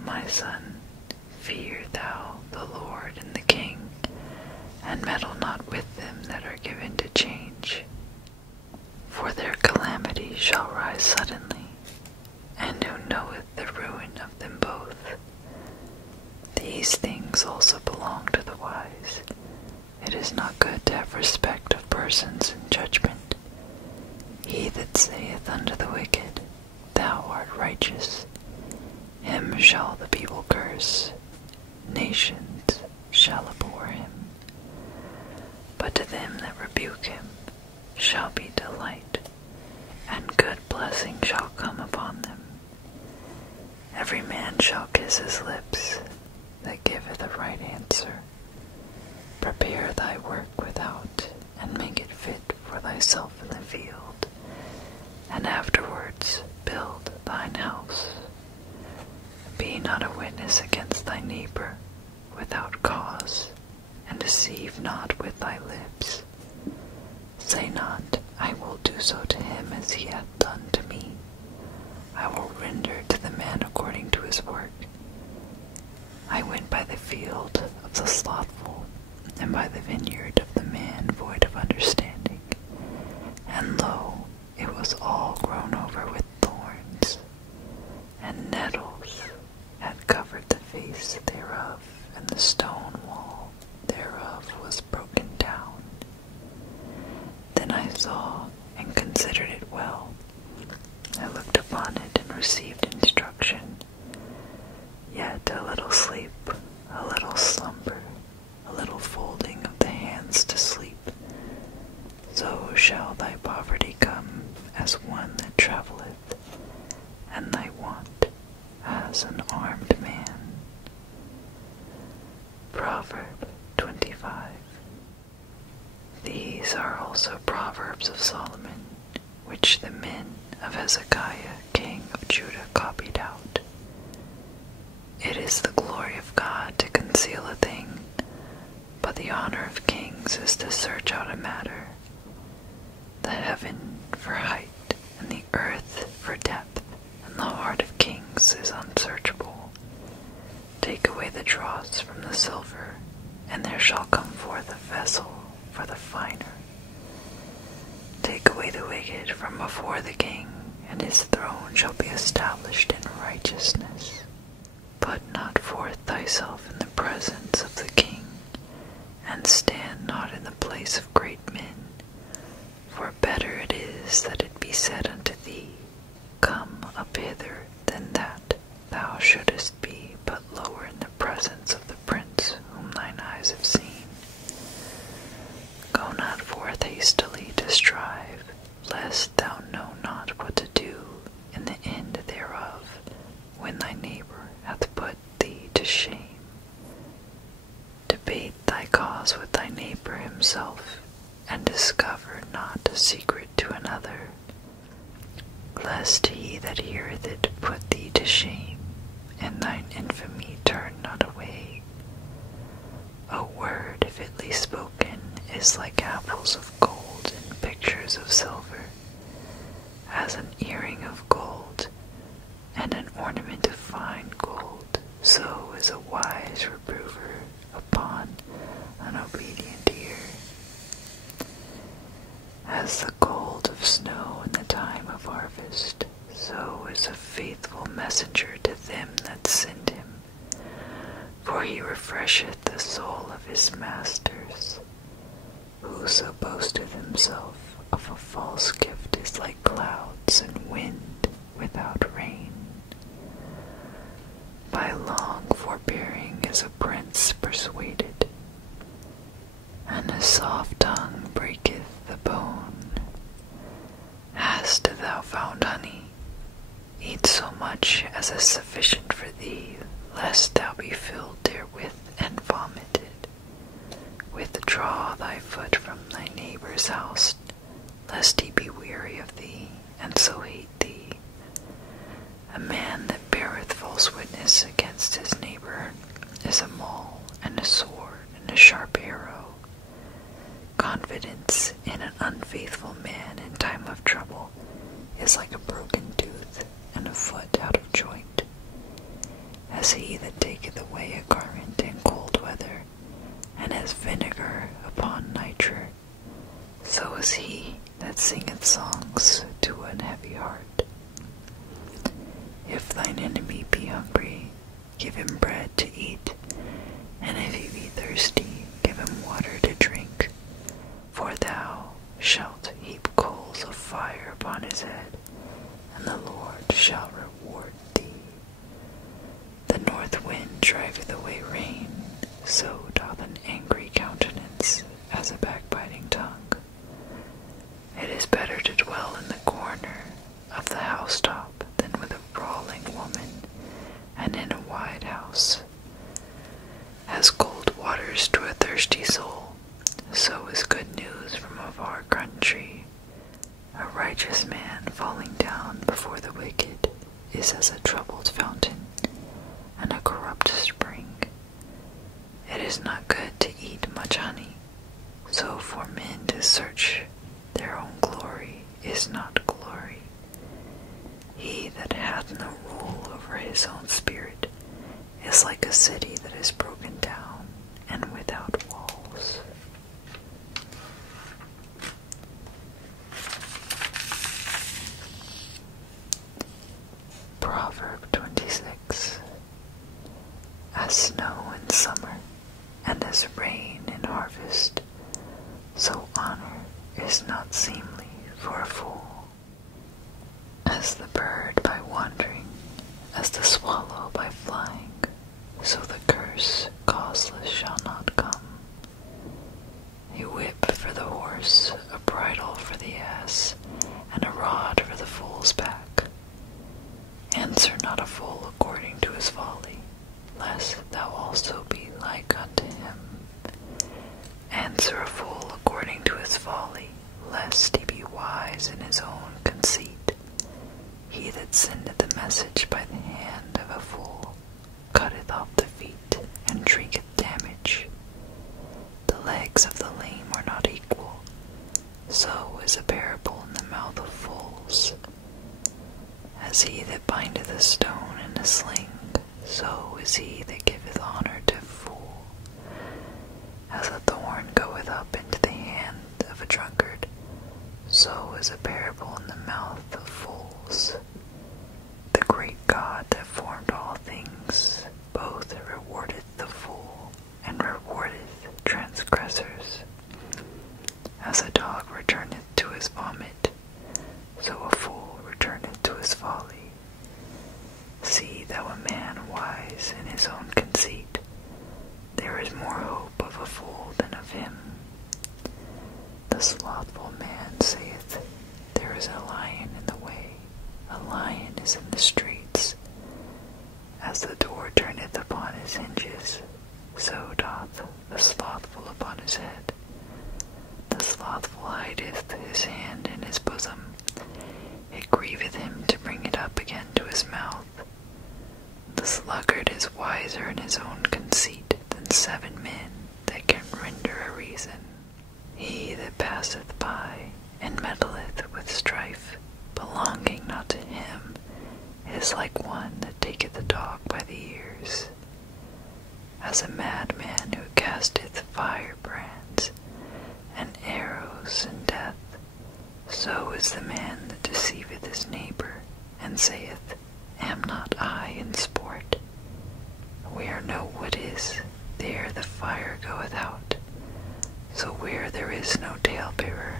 My son, fear thou the Lord and the king, and meddle not with them that are given to change. For their calamity shall rise suddenly, and who knoweth the ruin of them both? These things also belong to the wise. It is not good to have respect of persons in judgment. He that saith unto the wicked, Thou art righteous, him shall the people curse, nations shall abhor him. But to them that rebuke him shall be delight, and good blessing shall come upon them. Every man shall kiss his lips that giveth a right answer. Prepare thy work without, and make it fit for thyself in the field, and afterwards build thine house. Be not a witness against thy neighbor without cause, and deceive not with thy lips. Say not, I will do so to him as he hath done to me. I will render to the man according to his work. I went by the field of the slothful, and by the vineyard of the man void of understanding, and lo, it was all grown over with thorns, and nettles had covered the face thereof, and the stone wall thereof was broken down. Then I saw and considered it well. I looked upon it and received instruction. Yet a little sleep, a little slumber, a little folding of the hands to sleep. So shall thy poverty come as one that travelleth, and thy want as an armed man. Proverb 25. These are also Proverbs of Solomon, which the men of Hezekiah king of Judah copied out. It is the glory of God to conceal a thing, but the honor of kings is to search out a matter. The heaven for height, and the earth for depth, and the heart of kings is unsearchable. Take away the dross from the silver, and there shall come forth a vessel for the finer. Take away the wicked from before the king, and his throne shall be established in righteousness. Put not forth thyself in the presence of the king, and stand not in the place of great men, is that it be said unto thee, Come up hither, than that thou shouldest be but lower in the presence of the prince whom thine eyes have seen. Go not forth hastily to strive, lest thou know not what to do in the end thereof, when thy neighbor hath put thee to shame. Debate thy cause with thy neighbor himself, and discover not a secret to another, lest he that heareth it put thee to shame, and thine infamy turn not away. A word, if it be spoken, is like apples of gold and pictures of silver, as an earring of gold and an ornament of fine gold, so is a wise reprover upon an obedient ear. As the gold of snow in the time of harvest, so is a faithful messenger to them that send him, for he refresheth the soul of his masters. Whoso boasteth himself of a false gift is like clouds and wind without rain. By long forbearing is a prince persuaded, and a soft tongue breaketh the bone. Hast thou found honey? Eat so much as is sufficient for thee, lest thou be filled therewith and vomited. Withdraw thy foot from thy neighbor's house, lest he be weary of thee, and so hate thee. A man that beareth false witness against his neighbor is a maul, and a sword, and a sharp arrow. Confidence in an unfaithful man in time of trouble is like a broken tooth and a foot out of joint. As he that taketh away a garment in cold weather, and has vinegar upon nitre, so is he that singeth songs to an heavy heart. If thine enemy be hungry, give him bread to eat, and if he be thirsty, give him water to drink. For thou shalt heap coals of fire upon his head, and the Lord shall reward thee. The north wind driveth away rain, so doth an angry countenance as a backbiting tongue. It is better to dwell in the corner of the housetop than with a brawling woman, and in a wide house. As cold waters to a thirsty soul, so is good news from a far country. A righteous man falling down before the wicked is as a troubled fountain and a corrupt spring. It is not good to eat much honey, so for men to search their own glory is not glory. He that hath no rule over his own spirit is like a city that is broken down and without walls. Proverb 26. As snow in summer, and as rain in harvest, so honor is not seemly for a fool. As the bird by wandering, as the swallow by flying, so the curse causeless shall not come. A whip for the horse, a bridle for the ass, and a rod for the fool's back. Answer not a fool according to his folly, lest thou also be like unto him. Answer a fool according to his folly, lest he be wise in his own conceit. He that sendeth a message by the hand of a fool cutteth off the feet, and drinketh damage. The legs of the lame are not equal, so is a parable in the mouth of fools. As he that bindeth a stone in a sling, so is he that giveth honor to a fool. As a thorn goeth up into the hand of a drunkard, so is a parable in the mouth of fools. The great God that formed all things both rewardeth the fool and rewardeth transgressors. As a dog returneth to his vomit, is in the streets. As the door turneth upon his hinges, so doth the slothful upon his head. The slothful hideth his hand in his bosom, it grieveth him to bring it up again to his mouth. The sluggard is wiser in his own conceit than 7 men that can render a reason. He that passeth by and meddleth with strife, belonging not to him, is like one that taketh a dog by the ears. As a madman who casteth firebrands and arrows in death, so is the man that deceiveth his neighbor, and saith, Am not I in sport? Where no wood is, there the fire goeth out. So where there is no talebearer,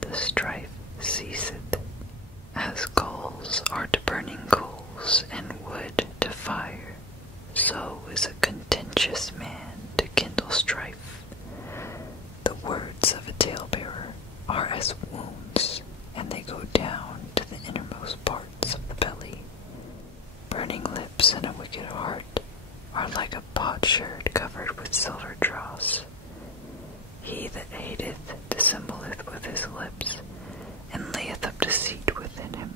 the strife ceaseth. As coals are to burning coals, and wood to fire, so is a contentious man to kindle strife. The words of a talebearer are as wounds, and they go down to the innermost parts of the belly. Burning lips and a wicked heart are like a potsherd covered with silver dross. He that hateth dissembleth with his lips, and layeth up deceit within him.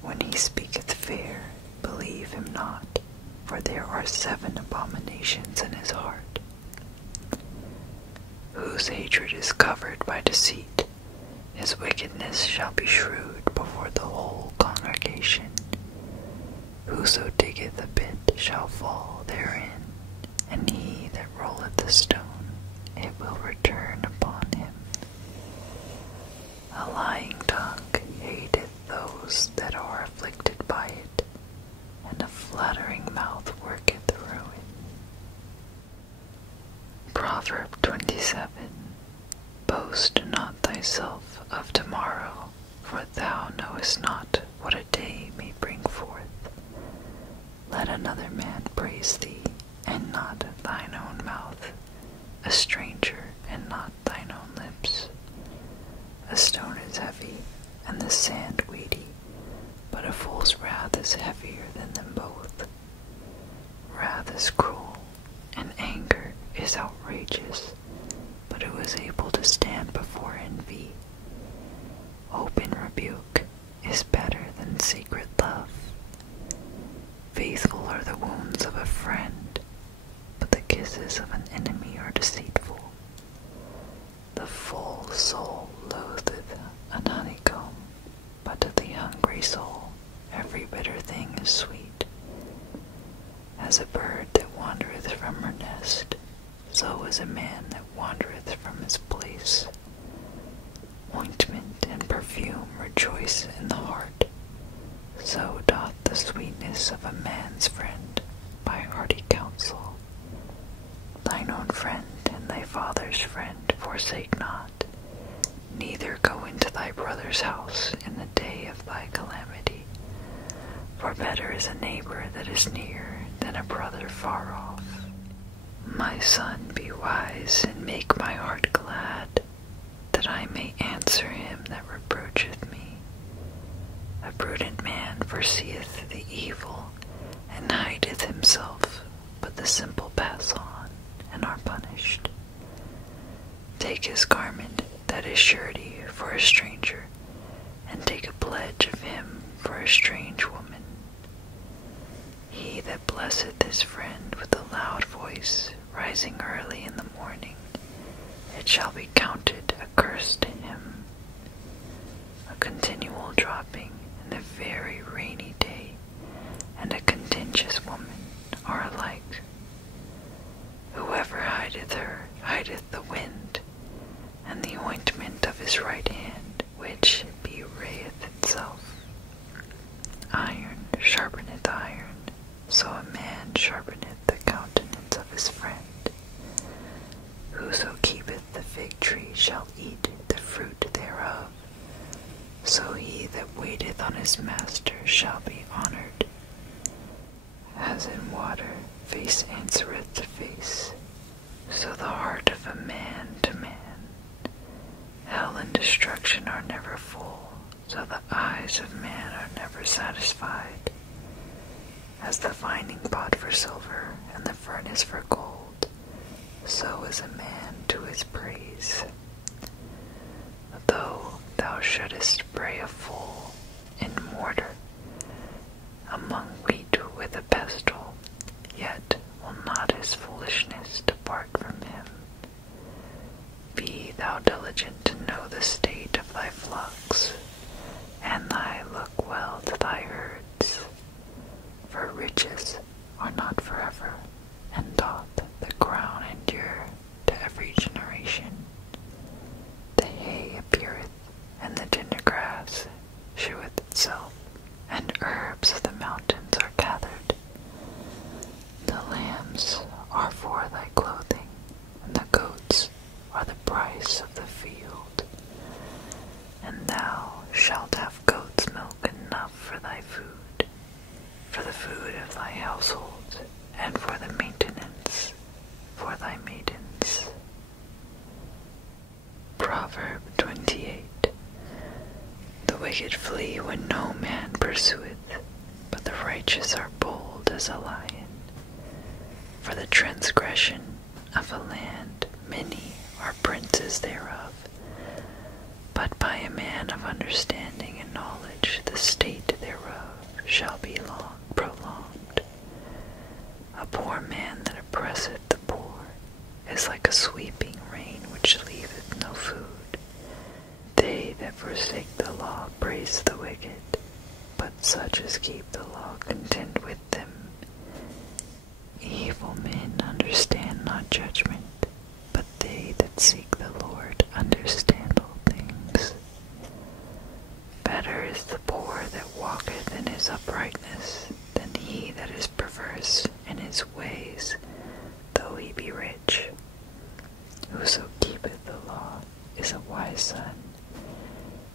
When he speaketh fair, believe him not, for there are 7 abominations in his heart. Whose hatred is covered by deceit, his wickedness shall be shrewd before the whole congregation. Whoso diggeth a pit shall fall therein, and he that rolleth a stone, it will return upon him. A lying tongue hateth those that are afflicted by it, and a flattering mouth worketh ruin. Proverb 27. Boast not thyself of tomorrow, for thou knowest not what a day may bring forth. Let another man praise thee, and not thine own mouth, a stranger, and not thine own lips. A stone is heavy, and the sand weighty, but a fool's wrath is heavier than them both. Wrath is cruel, and anger is outrageous, but who is able to stand before envy? Open rebuke is better than secret love. Faithful are the wounds of a friend, but the kisses of an enemy are deceitful. The full soul loatheth an honeycomb, but to the hungry soul every bitter thing is sweet. As a bird that wandereth from her nest, so is a man that wandereth from his place. Ointment and perfume rejoice in the heart, so doth the sweetness of a man's friend by hearty counsel. Thine own friend and thy father's friend forsake not, neither go into thy brother's house in the day of thy calamity. For better is a neighbor that is near than a brother far off. My son, be wise, and make my heart glad, that I may answer him that reproacheth me. A prudent man foreseeth the evil, and hideth himself, but the simple pass on, and are punished. Take his garment that is surety for a stranger, and take a pledge of him for a strange woman. He that blesseth his friend with a loud voice, rising early in the morning, it shall be counted a curse to him. A continual dropping in a very rainy day, and a contentious woman are alike. Whoever hideth her hideth the wind, and the ointment of his right hand, which bewrayeth itself. Iron sharpeneth iron, so a man sharpeneth the countenance of his friend. Whoso keepeth the fig tree shall eat the fruit thereof, so he that waiteth on his master shall be honored. As in water face answereth to face, so the heart of a man to man. Hell and destruction are never full, So the eyes of man are never satisfied. As the finding pot for silver and the furnace for gold, so is a man to his praise. Though thou shouldest bray a fool in mortar, among wheat with a pestle, yet will not his foolishness depart from him. Be thou diligent to know the state of thy flocks, and thy look well to thy herds. For riches are not forever, and doth the crown endure to every generation. The hay appeareth, and the tender grass sheweth itself, and herbs of the mountains are gathered. The lambs are for thy clothing, and the goats are the price of the field. And thou shalt have goat's milk enough for thy food, for the food of thy household, and for the maintenance for thy maidens. Proverb 28. The wicked flee when no man pursueth, but the righteous are bold as a lion. For the transgression of a land many are princes thereof, but by a man of understanding and knowledge the state thereof shall be long prolonged. A poor man that oppresseth the poor is like a sweeping rain which leaveth no food. They that forsake the law praise the wicked, but such as keep the law contend with them. Evil men understand not judgment, but they that seek the Lord understand all things. Better is the poor that walketh in his uprightness than he that is perverse in his ways, though he be rich. Whoso keepeth the law is a wise son,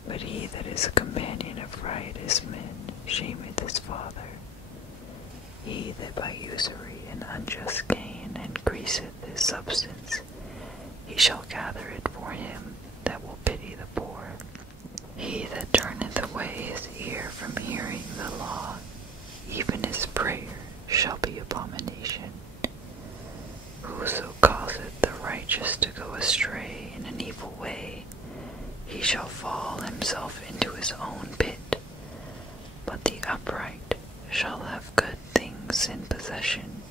but he that is a companion of riotous men shameth his father. He that by usury and unjust gain increaseth his substance, he shall gather it for him that will pity the poor. He that turneth away his ear from hearing the law, even his prayer shall be abomination. Whoso causeth the righteous to go astray in an evil way, he shall fall himself into his own pit, but the upright shall have good things in possession.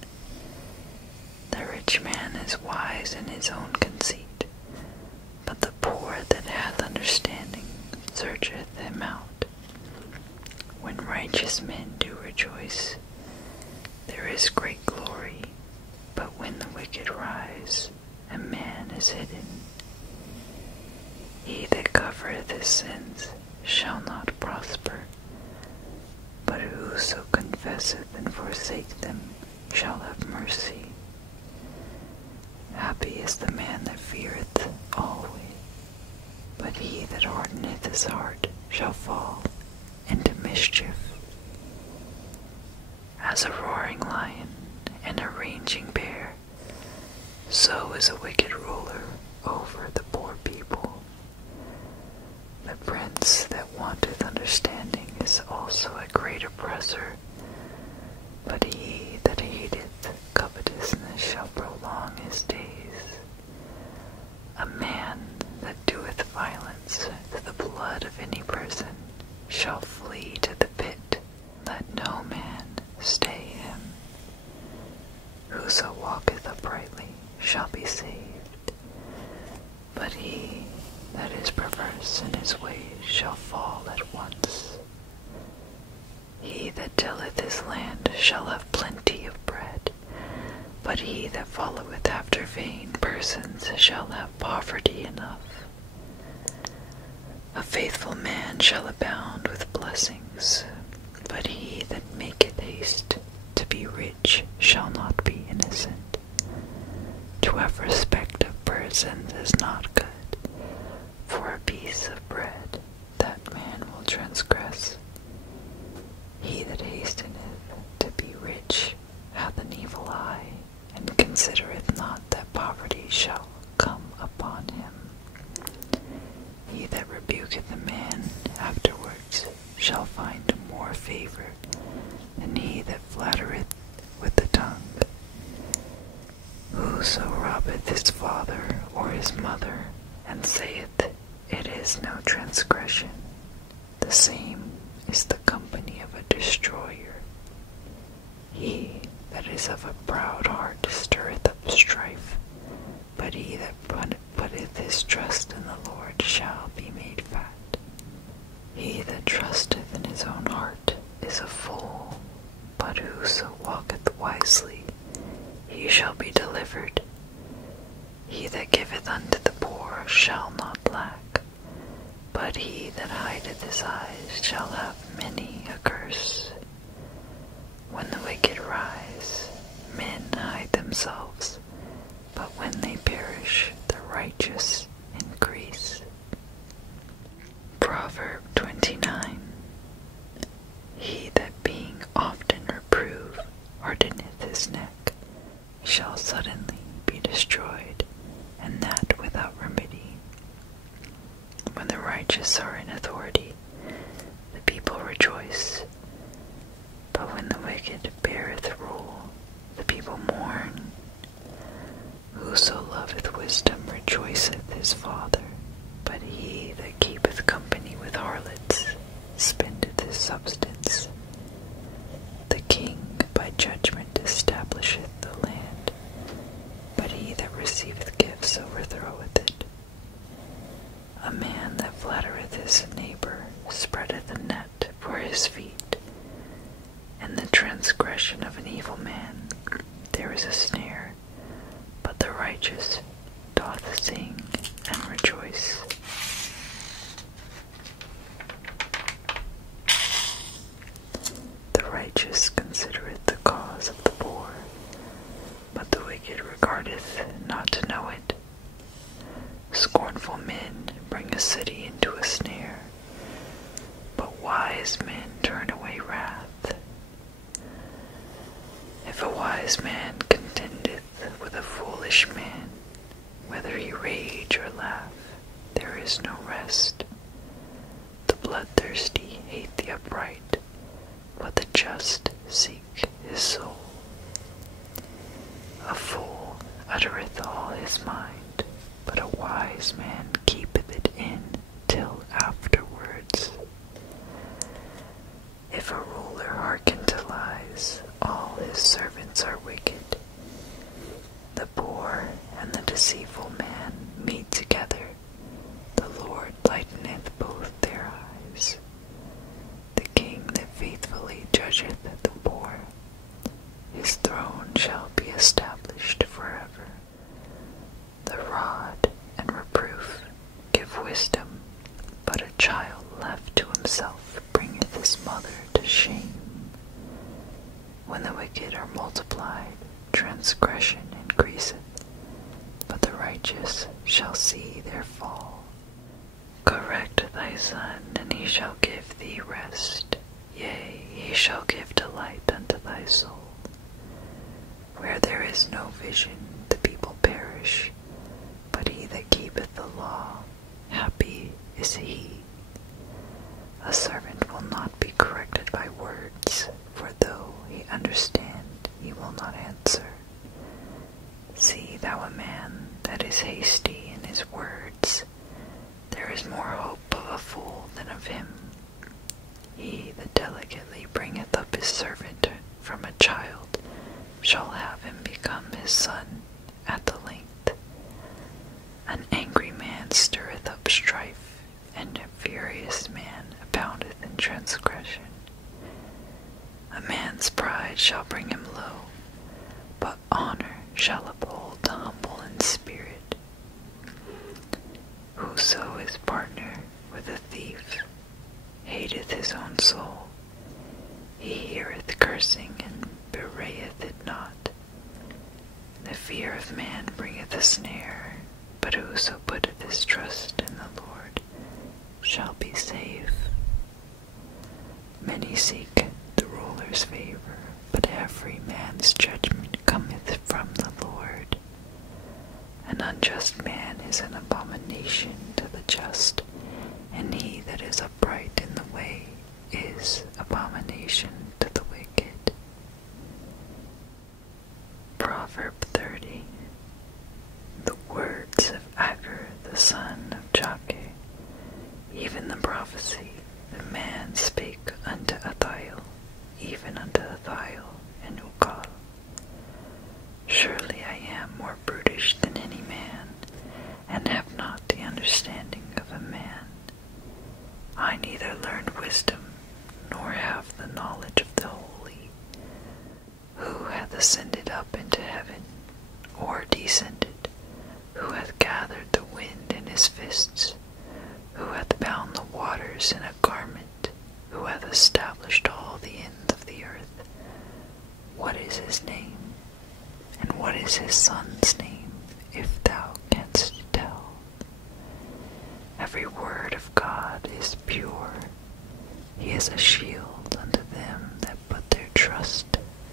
The rich man is wise in his own conceit, but the poor that hath understanding searcheth him out. When righteous men do rejoice, there is great glory, but when the wicked rise, a man is hidden. He that covereth his sins shall not prosper, but whoso confesseth and forsaketh them shall have mercy. Happy is the man that feareth always, but he that hardeneth his heart shall fall into mischief. As a roaring lion and a raging bear, so is a wicked ruler over the poor people. The prince that wanteth understanding is also a great oppressor, but he that hateth covetousness shall prolong his days. A man that doeth violence to the blood of any person shall flee to the pit. Let no man stay him. Whoso walketh uprightly shall be saved, but he that is perverse in his ways shall fall at once. He that tilleth his land shall have plenty of bread, but he that followeth after vain persons shall have poverty enough. A faithful man shall abound with blessings, but he that maketh haste to be rich shall not be innocent. To have respect of persons is not good, for a piece of bread that man will transgress. He that hasteneth to be rich hath an evil eye, and considereth not that poverty shall come upon him. He that rebuketh a man afterward shall find more favor than he that flattereth with the tongue. Whoso robbeth his father or his mother, and saith, It is no transgression, the same is the company of a destroyer. He that is of a proud heart stirreth up strife, but he that putteth his trust in the Lord shall be made fat. He that trusteth in his own heart is a fool, but whoso walketh wisely, he shall be delivered. He that giveth unto the poor shall not lack, but he that hideth his eyes shall have many a curse. When the wicked rise, men hide themselves, but when they perish, the righteous increase. Proverb 29. He that being often reproved hardeneth his neck shall suddenly be destroyed, and that without remedy. When the righteous are in authority, the people rejoice, but when the wicked beareth rule, the people mourn. Whoso loveth wisdom rejoiceth his father, but he that keepeth company with harlots spendeth his substance. The king by judgment establisheth the land, but he that receiveth gifts overthroweth it. A man that flattereth his neighbor spreadeth a net for his feet. In the transgression of an evil man there is a snare, but the righteous doth sing and rejoice. The righteous considereth the cause of the poor, but the wicked regardeth not to know it. Scornful men bring a city into a snare, but wise men turn away wrath. If a wise man contendeth with a foolish man, whether he rage or laugh, there is no rest. The bloodthirsty hate the upright, but the just seek his soul. A fool uttereth all his mind, but a wise man keepeth it in till afterwards. If a ruler hearken to lies, all his servants are wicked. The poor and the deceitful man meet together. The Lord lighteneth both their eyes. The king that faithfully judgeth the poor, his throne shall be established forever. The rod and reproof give wisdom, but a child left to himself bringeth his mother to shame. When the wicked are multiplied, transgression increaseth, but the righteous shall see their fall. Correct thy son, and he shall give thee rest. Yea, he shall give delight unto thy soul. Where there is no vision, the people perish, but he that keepeth the law, happy is he. A servant will not be corrected by words, for though he understand, he will not answer. See thou a man that is hasty in his words, there is more hope of a fool than of him. He that delicately bringeth up his servant from a child shall have him become his son at the length. An angry man stirreth up strife, and a furious man aboundeth in transgression. A man's pride shall bring him low, but honor shall uphold the humble in spirit. Whoso is partner with a thief hateth his own soul. He heareth cursing and bewrayeth it not. The fear of man bringeth a snare, but whoso putteth his trust in the Lord shall be safe. Many seek the ruler's favor, but every man's judgment cometh from the Lord. An unjust man is an abomination to the just, and he that is upright in the way is abomination to the wicked. Proverb 30. The words of Agur the son of Jakeh, even the prophecy that man spake unto Athiel, even unto Athiel and Ukal. Surely I am more brutish than any man, and have not the understanding of a man. I neither learned wisdom, nor have the knowledge of the holy. Who hath ascended up into heaven, or descended? Who hath gathered the wind in his fists? Who hath bound the waters in a garment? Who hath established all the ends of the earth? What is his name? And what is his son's name, if thou canst tell? Every word of God is pure. He is a shield unto them that put their trust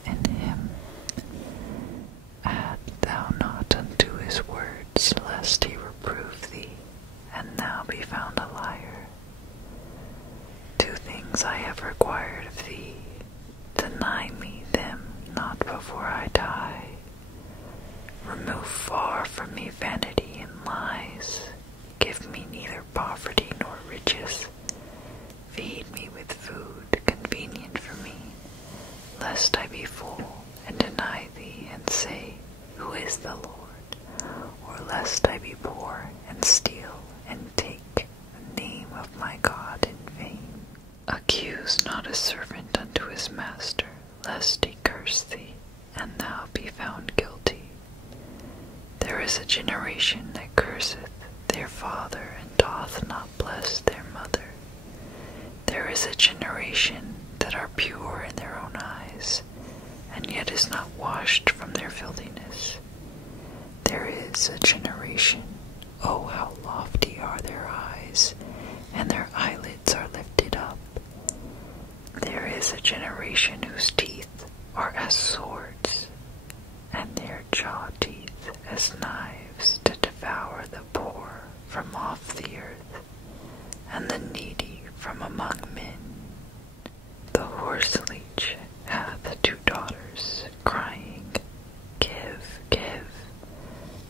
in him. Add thou not unto his words, lest he reprove thee, and thou be found a liar. 2 things I have required of thee, deny me them not before I die. Remove far from me vanity and lies. Give me neither poverty nor riches. Feed me with food convenient for me, lest I be full and deny thee and say, Who is the Lord? Or lest I be poor and steal and take the name of my God in vain. Accuse not a servant unto his master, lest he curse thee, and thou be found guilty. There is a generation that curseth their father, and doth not bless their mother. There is a generation that are pure in their own eyes, and yet is not washed from their filthiness. There is a generation, oh how lofty are their eyes, and their eyelids are lifted up. There is a generation whose teeth are as swords, and their jaw teeth as knives, to devour the poor from off the earth, and the needy from among men. The horse leech hath 2 daughters, crying, Give, give.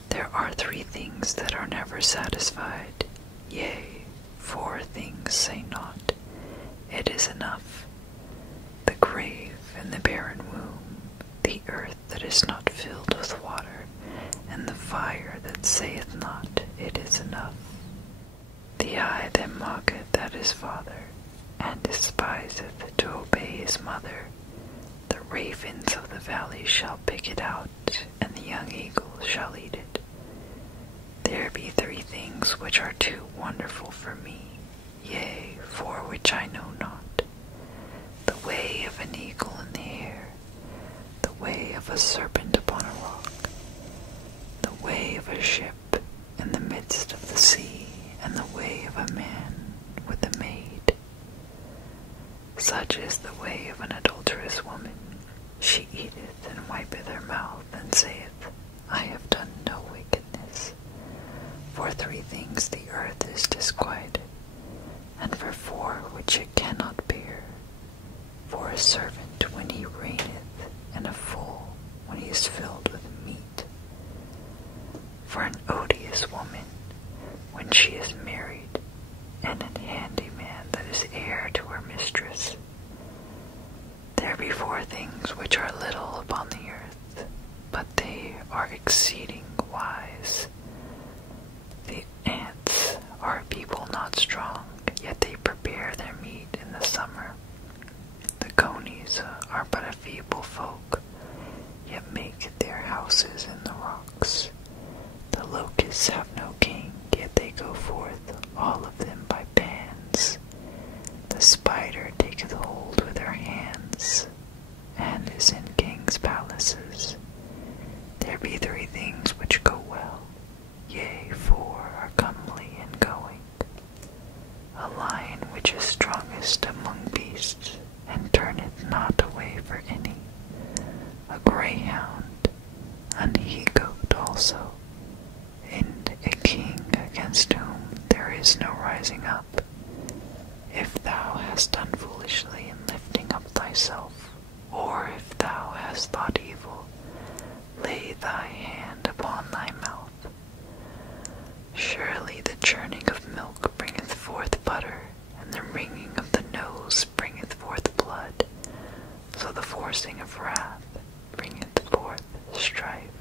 There are 3 things that are never satisfied, yea, 4 things say not, It is enough. The grave and the barren womb, the earth that is not filled with water, and the fire that saith not, It is enough. The eye that mocketh at his father, and despiseth to obey his mother, the ravens of the valley shall pick it out, and the young eagle shall eat it. There be 3 things which are too wonderful for me, yea, for which I know not. The way of an eagle in the air, the way of a serpent upon a rock, the way of a ship in the midst of the sea, and the way of a man with a maid. Such is the way of an adulterous woman. She eateth and wipeth her mouth, and saith, I have done no wickedness. For 3 things the earth is disquieted, and for 4 which it cannot bear. For a servant when he reigneth, and a fool when he is filled with meat. For an odious woman when she is married, and an handyman that is heir to her mistress. There be 4 things which are little upon the earth, but they are exceeding wise. The ants are a people not strong, yet they prepare their meat in the summer. The conies are but a feeble folk, yet make their houses in the rocks. The locusts have no king, yet they go forth, all of them by bands. The spider taketh hold with her hands, and is in kings' palaces. There be 3 things which go well, yea, 4 are comely in going. A lion which is strongest among beasts, and turneth not away for any. A greyhound, an he-goat also, and a king against whom there is no rising up. If thou hast done foolishly, thyself, or if thou hast thought evil, lay thy hand upon thy mouth. Surely the churning of milk bringeth forth butter, and the wringing of the nose bringeth forth blood. So the forcing of wrath bringeth forth strife.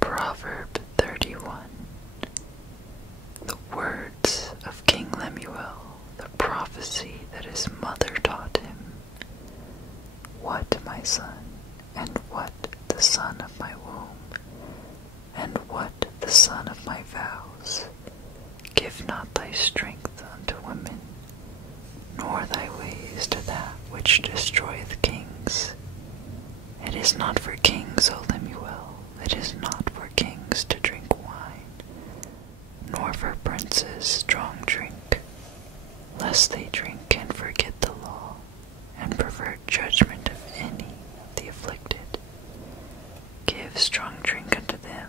Proverb 31. The words of King Lemuel, the prophecy that his mother taught him. What, my son, and what the son of my womb, and what the son of my vows? Give not thy strength unto women, nor thy ways to that which destroyeth kings. It is not for kings, O Lemuel, it is not for kings to drink wine, nor for princes strong drink, lest they drink and forget the law, and pervert judgment of any of the afflicted. Give strong drink unto them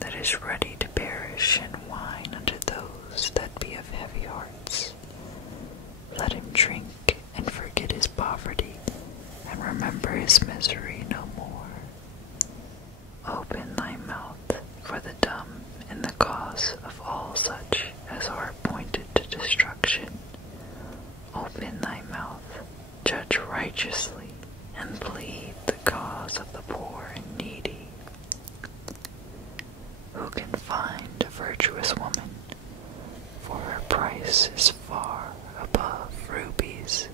that is ready to perish, and wine unto those that be of heavy hearts. Let him drink and forget his poverty, and remember his misery no more. Open thy mouth for the dumb in the cause of all such as are appointed to destruction. Open thy mouth, judge righteously, and plead the cause of the poor and needy. Who can find a virtuous woman? For her price is far above rubies.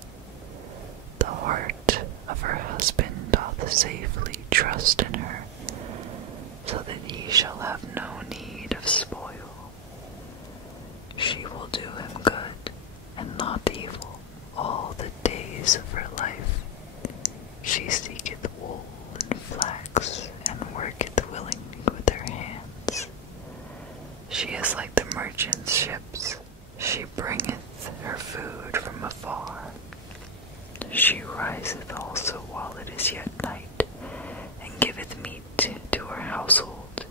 The heart of her husband doth safely trust in her, so that he shall have no need of spoil. She will do him good and not evil all the days of her life. She seeketh wool and flax, and worketh willingly with her hands. She is like the merchant's ships. She bringeth her food from afar. She riseth also while it is yet night, and giveth meat to her household,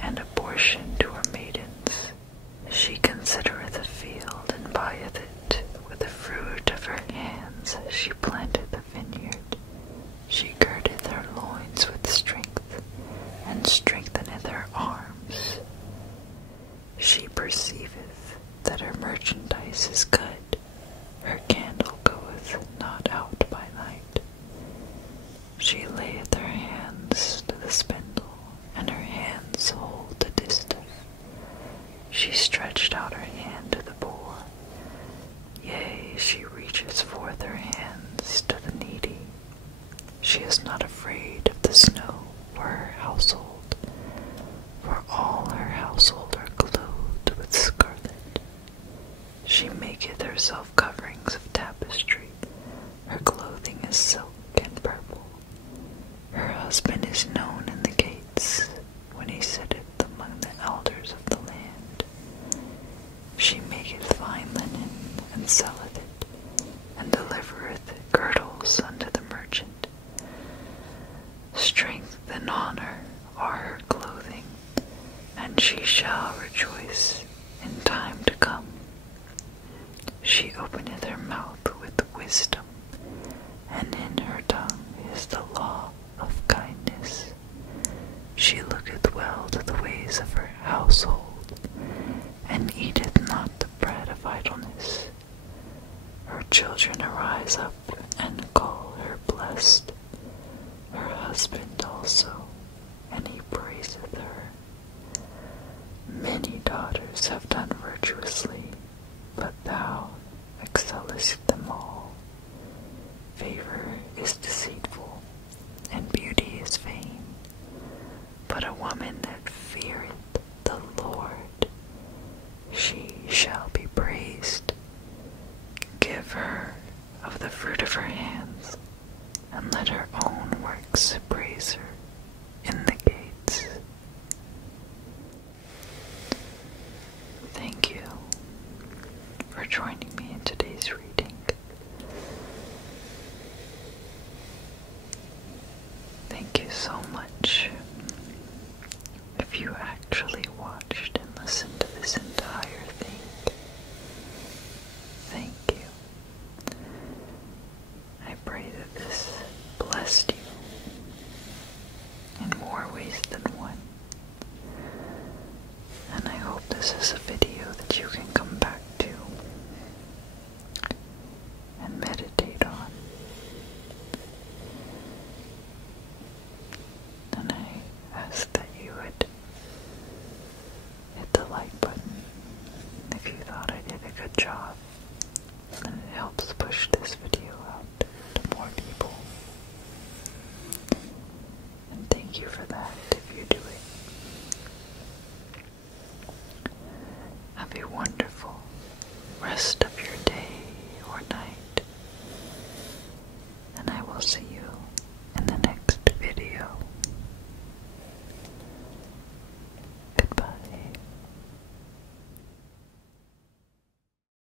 and a portion to her maidens. She considereth a field, and buyeth it. With the fruit of her hands she planteth a vineyard. She girdeth her loins with strength, and strengtheneth her arms. She perceiveth that her merchandise is good. Her candle goeth not out by night. She layeth her hands to the spindle, and her hands hold the distaff. She stretched out her hand to the poor. Yea, she reaches forth her hands to the needy. She is not afraid of the snow for her household, for all her household are clothed with scarlet. She maketh herself coverings of tapestry. Her clothing is silk and purple. Her husband is known in the gates, when he sitteth among the elders of the land. She maketh fine linen, and selleth it, and delivereth girdles unto the merchant. Strength and honor are her clothing, and she shall rejoice in time to come. She openeth her mouth with wisdom, and in her tongue is the law of kindness. She looketh well to the ways of her household, and eateth not the bread of idleness. Her children arise up and call her blessed, her husband also, and he praiseth her. Many daughters have done virtuously, but thou excellest them all. Favor is deceitful, and beauty is vain, but a woman that feareth the Lord, she shall be praised. Give her of the fruit of her hands, and let her own works praise her in the gates. Thank you for joining me in today's reading. Thank you so much. If you actually watched and listened to this entire thing, thank you. I pray that this helps push this video out to more people. And thank you for that if you do it. Have a wonderful rest of